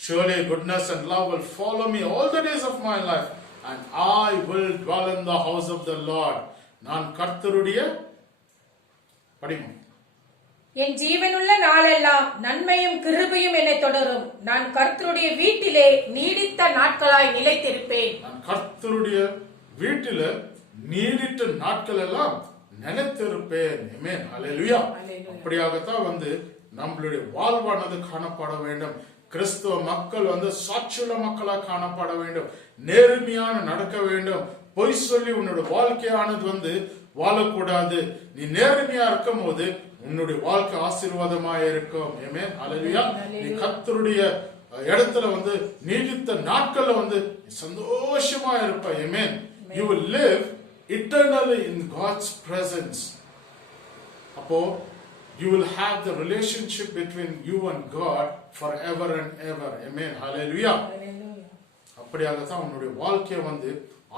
Surely goodness and love will follow me all the days of my life, and I will dwell in the house of the Lord. நான் கர்த்தருடைய படிமா, என் ஜீவனுள்ள நாளெல்லாம் நன்மையும் கிருபையும் என்னை தொடரும். நான் கர்த்தருடைய வீட்டிலே நீடித்த நாட்களாய் நிலைத்திருப்பேன். நான் கர்த்தருடைய வீட்டில நீடித்த நாட்கள் எல்லாம் நிலைத்திருப்பேன். ஆமென். ஹல்லேலூயா. அப்படியாகத்தான் வந்து நம்மளுடைய வாழ்வானது காணப்பட வேண்டும். கிறிஸ்துவ மக்கள் வந்து சாட்சியுள்ள மக்களா காணப்பட வேண்டும். நேர்மையான நடக்க வேண்டும். பொய் சொல்லி உன்னோட வாழ்க்கையானது வந்து வாழக்கூடாது. நீ நேர்மையா இருக்கும் போது உன்னுடைய வாழ்க்கை ஆசீர்வாதமா இருக்கும். ஆமென். ஹல்லேலூயா. நீ கர்த்தருடைய இடத்துல வந்து நீடித்த நாட்கள்ல வந்து சந்தோஷமா இருப்ப. ஆமென். You will live eternally in God's presence. அப்போ you will have the relationship between you and God forever and ever. Amen. Hallelujah. அப்படியாக தான் உன்னுடைய வாழ்க்கை வந்து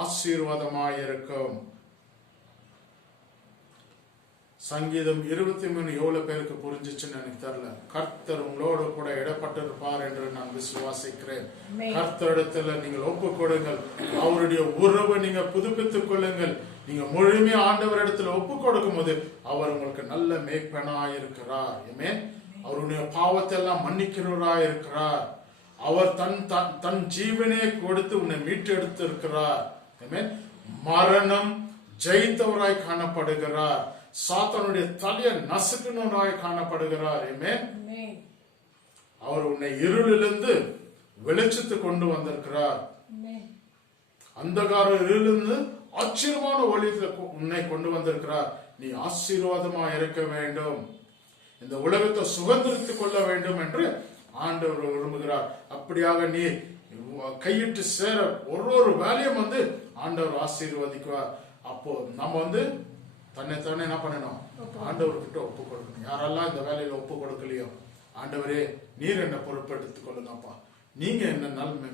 ஆசீர்வாதமாய் இருக்கும். சங்கீதம் 23 எவ்வளவு பேருக்கு புரிஞ்சிச்சுன்னு எனக்கு தெரியல. கர்த்தர் உங்களோடு கூட இடப்பட்டிருப்பார் என்று நான் விசுவாசிக்கிறேன். கர்த்தரிடத்துல நீங்கள் ஒப்பு கொடுங்கள், அவருடைய உறவை நீங்க புதுப்பித்துக் கொள்ளுங்கள். நீங்க முழுமையா ஆண்டவரிடத்துல ஒப்பு கொடுக்கும் போது அவர் உங்களுக்கு நல்ல மேய்ப்பனாய் இருக்கிறார். ஆமென். அவருடைய பாவத்தை எல்லாம் மன்னிக்கிறவராய் இருக்கிறார். அவர் தன் ஜீவனே கொடுத்து உன்னை மீட்டு எடுத்து இருக்கிறார். ஆமென். மரணம் ஜெயித்தவராய் காணப்படுகிறார். சாத்தானுடைய தலையை நசுக்கினவராய் காணப்படுகிறார். ஆமென். அவர் உன்னை இருளிலிருந்து வெளிச்சத்து கொண்டு வந்திருக்கிறார். அந்தகார இருளிலிருந்து ஆச்சரியமான ஒளியில உன்னை கொண்டு வந்திருக்கிறார். நீ ஆசீர்வாதமா இருக்க வேண்டும், இந்த உலகத்தை சுதந்திரித்துக் கொள்ள வேண்டும் என்று ஆண்டவர் விரும்புகிறார். அப்படியாக நீ கையிட்டு சேர ஒரு வேலையும் வந்து ஆண்டவர் ஆசீர்வதிக்குவார். அப்போ நம்ம வந்து தன்னைத்தானே என்ன பண்ணணும், ஆண்டவர்கிட்ட ஒப்பு கொடுக்கணும். யாரெல்லாம் இந்த வேலையில ஒப்பு கொடுக்கலையோ, ஆண்டவரே நீர் என்னை பொறுப்பெடுத்துக் கொள்ளுங்கப்பா, நீங்க என்ன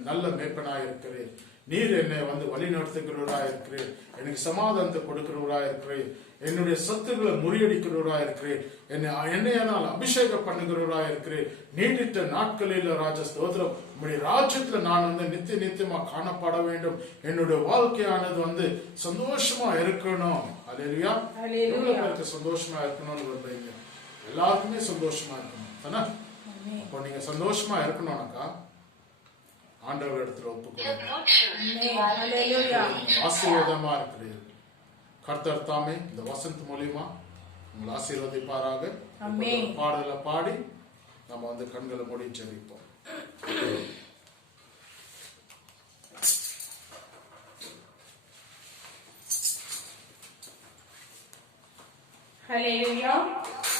நல்ல மேய்ப்பனாய் இருக்கிறீர், நீர் என்னை வந்து வழி நடத்துகிறவரா இருக்கிறீர், எனக்கு சமாதானத்தை கொடுக்கிறவரா இருக்கிறீர், என்னுடைய சத்துக்களை முறியடிக்கிறவரா இருக்கிறீர், என்னையானால் அபிஷேகம் பண்ணுகிறவரா இருக்கிறீர். நீடித்த நாட்களில் ராஜ ஸ்தோத்திரம், உங்களுடைய ராஜ்யத்துல நான் வந்து நித்தியமா காணப்பட வேண்டும். என்னுடைய வாழ்க்கையானது வந்து சந்தோஷமா இருக்கணும். அல்லேலூயா. எவ்வளவு பேருக்கு சந்தோஷமா இருக்கணும்னு விரும்புறீங்க? எல்லாருக்குமே சந்தோஷமா இருக்கணும் தானே? அப்போ நீங்க சந்தோஷமா இருக்கணும்னாக்கா ஆண்டவர் இடத்துல ஒப்புக்கொள்ளுங்க. ஆசீர்வாதமா இருக்கிறீர்கள். கர்த்தர் தாமே இந்த வசந்த் மூலியமா உங்களை ஆசீர்வதிப்பாராக. பாடலை பாடி நம்ம வந்து கண்களை மூடி ஜெபிப்போம். ஹல்லேலூயா.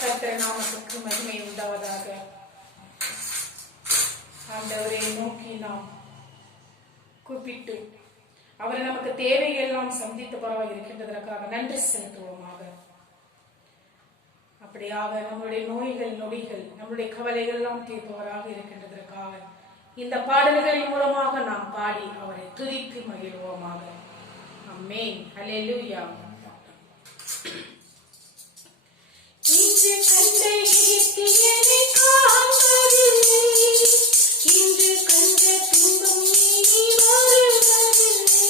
கர்த்தர் நாமத்துக்கு மகிமை உண்டாவதாக. ஆண்டவரை நோக்கி நாம் கூப்பிட்டு அவரை நமக்கு தேவையெல்லாம் சந்தித்தவராக இருக்கின்றதற்காக நன்றி செலுத்துவோமாக. அப்படியாக நம்முடைய நோய்கள் நொடிகள் நம்முடைய கவலைகள் எல்லாம் தீர்ப்பவராக இருக்கின்றதற்காக இந்த பாடல்களின் மூலமாக நாம் பாடி அவரை துதித்து மகிழ்வோமாக. ஆமென். ஹல்லேலூயா. இன்று கண்ட எகிப்தியரை காண்பதில்லை, இன்று கண்ட துன்பம் இனி வருவதில்லை.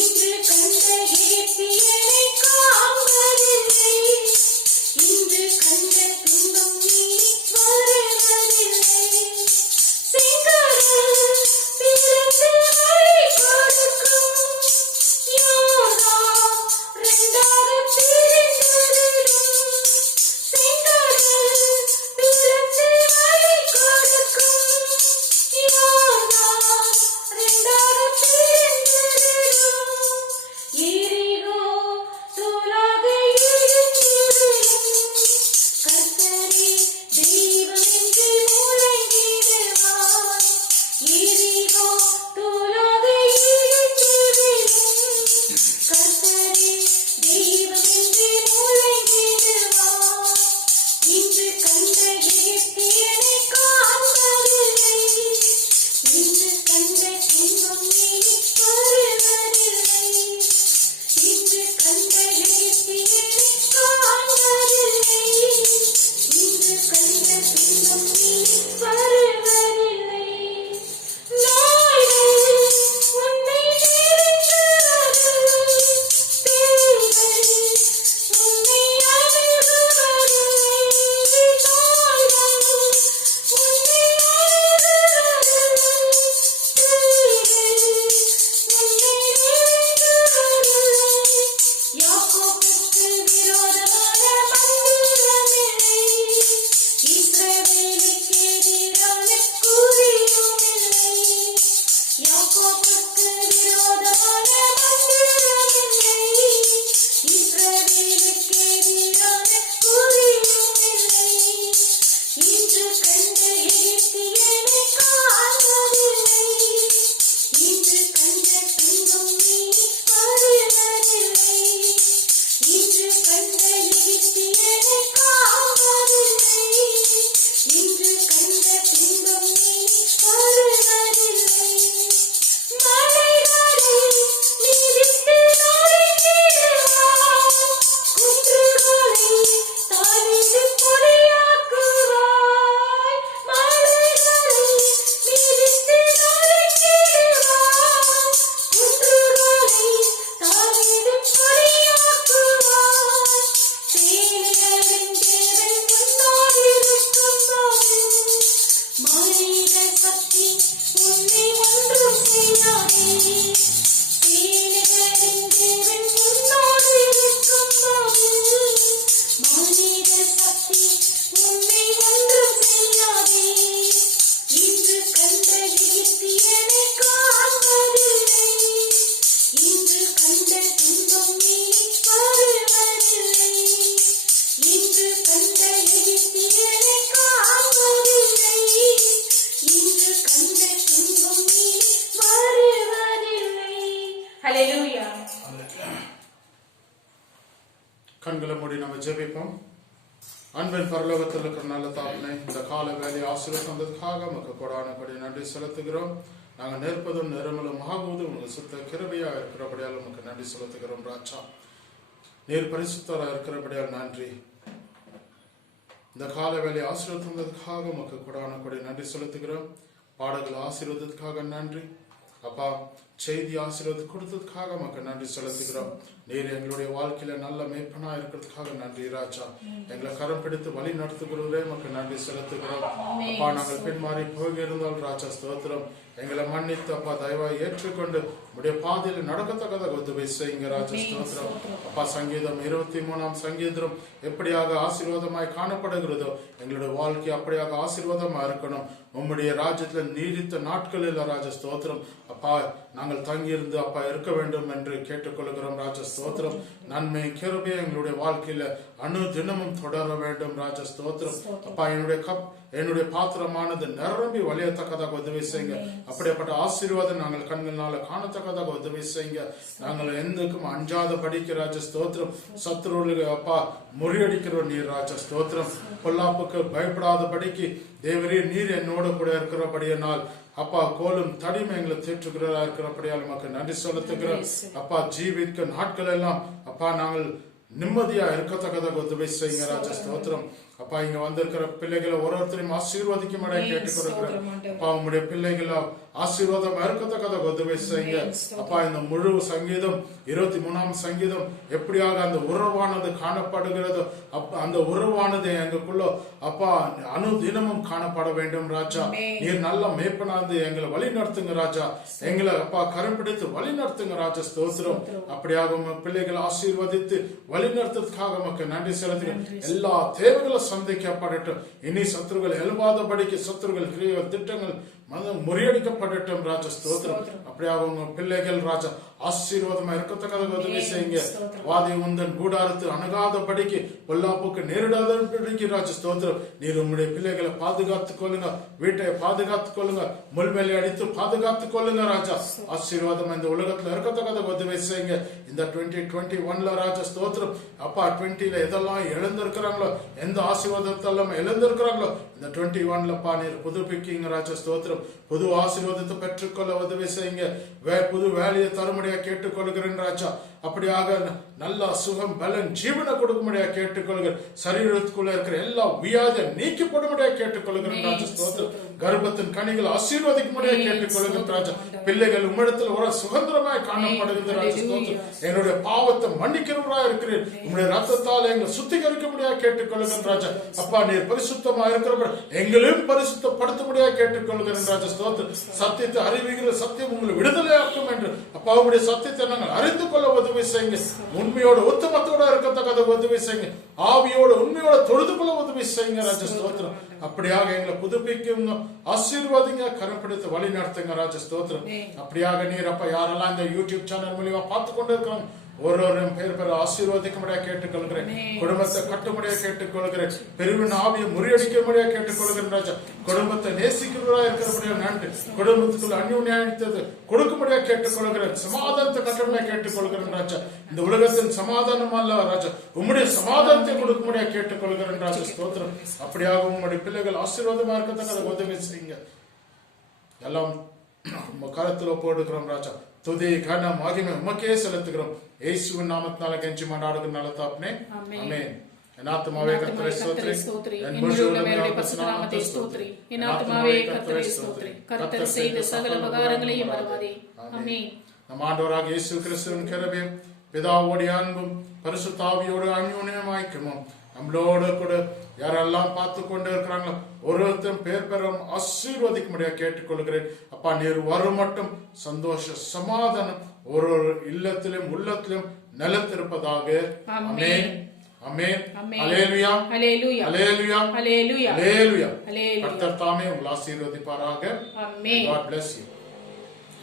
இன்று கண்ட எகிப்தியரை காண்பதில்லை, இன்று கண்ட துன்பம் இனி வருவதில்லை. செங்கடல் பிளந்து வழி கொடுக்கும், யோர்தான் இரண்டாக பிரிந்துவிடும். செங்கடல் பிளந்து அன்பின் பரலோகத்தில் இருக்கிற நல்ல தாப்பனை இந்த கால வேலை ஆசிரியர் தந்ததுக்காக நமக்கு கொடான கொடி நன்றி செலுத்துகிறோம். நாங்கள் நிற்பதும் நிறமலும் ஆகுவதும் உங்களுக்கு சுத்த கிருபையா இருக்கிறபடியால் நமக்கு நன்றி செலுத்துகிறோம். ராஜா நீர் பரிசுத்தராக இருக்கிறபடியால் நன்றி. இந்த கால வேலை ஆசீர்வாதம் தந்ததுக்காக நமக்கு கொடான கொடி நன்றி செலுத்துகிறோம். பாடல்கள் ஆசீர்வாதத்துக்காக நன்றி அப்பா. செய்தி ஆசீர்வாதம் கொடுத்ததுக்காக நமக்கு நன்றி செலுத்துகிறோம். நீர் எங்களுடைய வாழ்க்கையில நல்ல மேய்ப்பனா இருக்கிறதுக்காக நன்றி ராஜா. எங்களை கரம் பிடித்து வழி நடத்துகிறவரே நமக்கு நன்றி செலுத்துகிறோம். அப்பா நாங்கள் பின்மாறி போகிருந்தால் ராஜா ஸ்தோத்திரம். எங்களை மன்னித்து அப்பா தயவாய் ஏற்றுக்கொண்டு உடைய பாதையில் நடக்கத்தக்கதாக உதவி செய்யுங்க ராஜா ஸ்தோத்திரம். அப்பா சங்கீதம் 23 சங்கீதம் எப்படியாக ஆசீர்வாதமாய் காணப்படுகிறதோ எங்களுடைய வாழ்க்கை அப்படியாக ஆசீர்வாதமா இருக்கணும். உம்முடைய ராஜ்யத்துல நீடித்த நாட்களில் ராஜா ஸ்தோத்திரம் அப்பா நாங்கள் தங்கியிருந்து அப்பா இருக்க வேண்டும் என்று கேட்டுக்கொள்கிறோம் ராஜா ஸ்தோத்திரம். நன்மை கிருபை எங்களுடைய வாழ்க்கையில அணு தினமும் தொடர வேண்டும் ராஜா ஸ்தோத்திரம். அப்பா என்னுடைய பாத்திரமானது நிரம்பி வழியத்தக்கதாக உதவி செய்யுங்க. அப்படிப்பட்ட ஆசீர்வாதம் நாங்கள் கண்களால காணத்தக்கதாக உதவி செய்யுங்க. நாங்கள் எந்தக்கும் அஞ்சாத படிக்க ராஜா ஸ்தோத்திரம். சத்துருவுக்கு அப்பா முறியடிக்கிற நீர் ராஜா ஸ்தோத்திரம். பொல்லாப்புக்கு பயப்படாத படிக்கு தேவரே நீர் என்னோடு கூட இருக்கிறபடியால் அப்பா கோலும் தடிமை எங்களை தேற்றுகிறதா இருக்கிறபடியால் நமக்கு நன்றி செலுத்துகிறோம். அப்பா ஜீவிக்க நாட்கள் எல்லாம் அப்பா நாங்கள் நிம்மதியா இருக்கத்தக்கதாக உதவி செய்யுங்க ராஜா ஸ்தோத்திரம். அப்பா இங்க வந்திருக்கிற பிள்ளைகளை ஒருத்தரையும் ஆசீர்வதிக்கும் கேட்டுக்கொடுக்கிறேன். அப்பா உங்களுடைய பிள்ளைகளை ஆசீர்வாதம் இருக்கத்தக்கதாக உதவி செய்யுங்க. அப்பா இந்த முழு சங்கீதம் 23 சங்கீதம் எப்படியாக அந்த உறவானது காணப்படுகிறதோ அந்த உறவானது எங்களுக்குள்ள அப்பா அணு தினமும் காணப்பட வேண்டும் ராஜா. நீர் நல்ல மேய்ப்பனாந்து எங்களை வழி நடத்துங்க ராஜா. எங்களை அப்பா கரம் பிடித்து வழி நடத்துங்க ராஜா ஸ்தோத்திரம். அப்படியாக உங்க பிள்ளைகளை ஆசீர்வதித்து வழி நடத்துறதுக்காக நமக்கு நன்றி செலுத்துகிறேன். எல்லா தேவைகளை சந்திக்கப்படட்டும். இனி சத்துருகள் எழுவாதபடிக்கு சத்துருகள் கிரியைகள் திட்டங்கள் முறியடிக்கப்படட்டும் ராஜா ஸ்தோத்திரம். அப்படியாக உங்க பிள்ளைகள் ராஜா ஆசீர்வாதமா இருக்கத்தக்கதாக உதவி செய்யுங்க. வாதி உந்தன் கூடாரத்து அணுகாதபடிக்கு பொல்லாப்புக்கு நேரிடாதபடிக்கு ராஜா ஸ்தோத்திரம். நீர் உங்களுடைய பிள்ளைகளை பாதுகாத்துக் கொள்ளுங்க. வீட்டை பாதுகாத்துக் கொள்ளுங்க. முள்மேலை அடித்து பாதுகாத்துக் கொள்ளுங்க ராஜா. ஆசீர்வாதம் இந்த உலகத்துல இருக்கத்தக்கதாக உதவி செய்யுங்க. இந்த 2021 ராஜா ஸ்தோத்திரம் அப்பா 20 எதெல்லாம் இழந்திருக்கிறாங்களோ எந்த ஆசீர்வாதத்தெல்லாம் இழந்திருக்கிறாங்களோ இந்த 21 நீர் புதுப்பிக்கீங்க ராஜா ஸ்தோத்திரம். புது ஆசீர்வாதத்தை பெற்றுக்கொள்ள உதவி செய்யுங்க. புது வேலையை தரும்படியா கேட்டுக்கொள்கிறேன் ராஜா. அப்படியாக நல்ல சுகம் பலன் ஜீவனை கொடுக்கும்படியா கேட்டுக்கொள்கிறேன். சரீரத்துக்குள்ள இருக்கிற எல்லா வியாதியை நீக்கப்படும்படியா கேட்டுக்கொள்கிறேன் ராஜா ஸ்தோத்திரம். கர்ப்பத்தின் கனிகள் ஆசீர்வதிக்கும்படியா கேட்டுக்கொள்கிறேன் ராஜா. பிள்ளைகள் உம்மிடத்தில் ஒரு சுதந்திரமாய் காணப்படுகிறது ராஜா ஸ்தோத்திரம். என்னுடைய பாவத்தை மன்னிக்கிறவரா இருக்கிறேன். உங்களுடைய ரத்தத்தால் எங்களை சுத்திகரிக்கும்படியா கேட்டுக்கொள்கிறேன் ராஜா. அப்பா நீர் பரிசுத்தமா இருக்கிற எங்களையும் பரிசுத்தப்படுத்தும்படியா கேட்டுக்கொள்கிறேன் ராஜா ஸ்தோத்திரம். சத்தியத்தை அறிவிக்கிற சத்தியம் உங்களை விடுதலையாக்கும் என்று அப்பா உங்களுடைய சத்தியத்தை நாங்கள் அறிந்து கொள்ள உதவி செய்யுங்க. உண்மையோட உத்தமத்தோட இருக்கத்தக்கத உதவி செய்யுங்க. ஆவியோட உண்மையோட தொழுது கொள்ள உதவி செய்யுங்க ராஜா ஸ்தோத்திரம். அப்படியாக எங்களை புதுப்பிக்கும் ஆசீர்வாதிங்க. கரப்பிடித்து வழி நடத்துங்க ராஜா ஸ்தோத்திரம். அப்படியாக நீர் அப்பா யாரெல்லாம் இந்த யூடியூப் சேனல் மூலியமா பார்த்து கொண்டு இருக்கிறோம் ஒரு பேர் ஆசீர்வாதிக்கும்படியா கேட்டுக்கொள்கிறேன். குடும்பத்தை கட்டும்படியா கேட்டுக்கொள்கிறேன். பெருவின் ஆவியை முறியடிக்கும்படியா கேட்டுக்கொள்கிறேன் ராஜா. குடும்பத்தை நேசிக்கிறவரா இருக்கிறபடியா நன்றி. குடும்பத்துக்குள்ள அந்யோன்யத்தை கொடுக்கும்படியா கேட்டுக்கொள்கிறேன். சமாதானத்தை கட்டும்படியா கேட்டுக்கொள்கிறேன் ராஜா. இந்த உலகத்தின் சமாதானம் அல்ல ராஜா, உம்முடைய சமாதானத்தை கொடுக்கும்படியா கேட்டுக்கொள்கிறேன் ராஜா ஸ்தோத்திரம். அப்படியாக உங்களுடைய பிள்ளைகள் ஆசீர்வாதமா இருக்கத்தக்க உதவி செய்யுங்க. எல்லாம் கருத்துல போடுகிறோம் ராஜா. துதி கனம் மகிமை உமக்கே செலுத்துகிறோம். இயேசுவின் நாமத்தினால கெஞ்சி மன்றாடுகிற நல்ல தகப்பனே ஆமென். என் ஆத்துமாவே கர்த்தரை ஸ்தோத்திரி. என் முழு உள்ளமே பரிசுத்த நாமத்தை ஸ்தோத்திரி. என் ஆத்துமாவே கர்த்தரை ஸ்தோத்திரி. கர்த்தர் செய்த சகல உபகாரங்களையும் மறவாதே. ஆமென். நம் ஆண்டவராகிய இயேசு கிறிஸ்துவின் கிருபையும் பிதாவோட அன்பும் பரிசுத்த ஆவியோட அந்யோன்யமும் ஐக்கியமும் நம்மளோட கூட யாரெல்லாம் பார்த்து கொண்டு இருக்கிறாங்களோ ஒருத்தரும் பேர் பெறும் ஆசீர்வதிக்கும்படியா கேட்டுக்கொள்கிறேன். அப்பா நீர் வரும் மட்டும் சந்தோஷ சமாதானம் ஒரு இல்லத்திலும் உள்ளத்திலும் நிலத்திருப்பதாக. ஆமென் ஆமென். அல்லேலூயா அல்லேலூயா அல்லேலூயா அல்லேலூயா அல்லேலூயா. கர்த்தர் தாமே உங்களை ஆசீர்வதிப்பாராக. ஆமென். God bless you.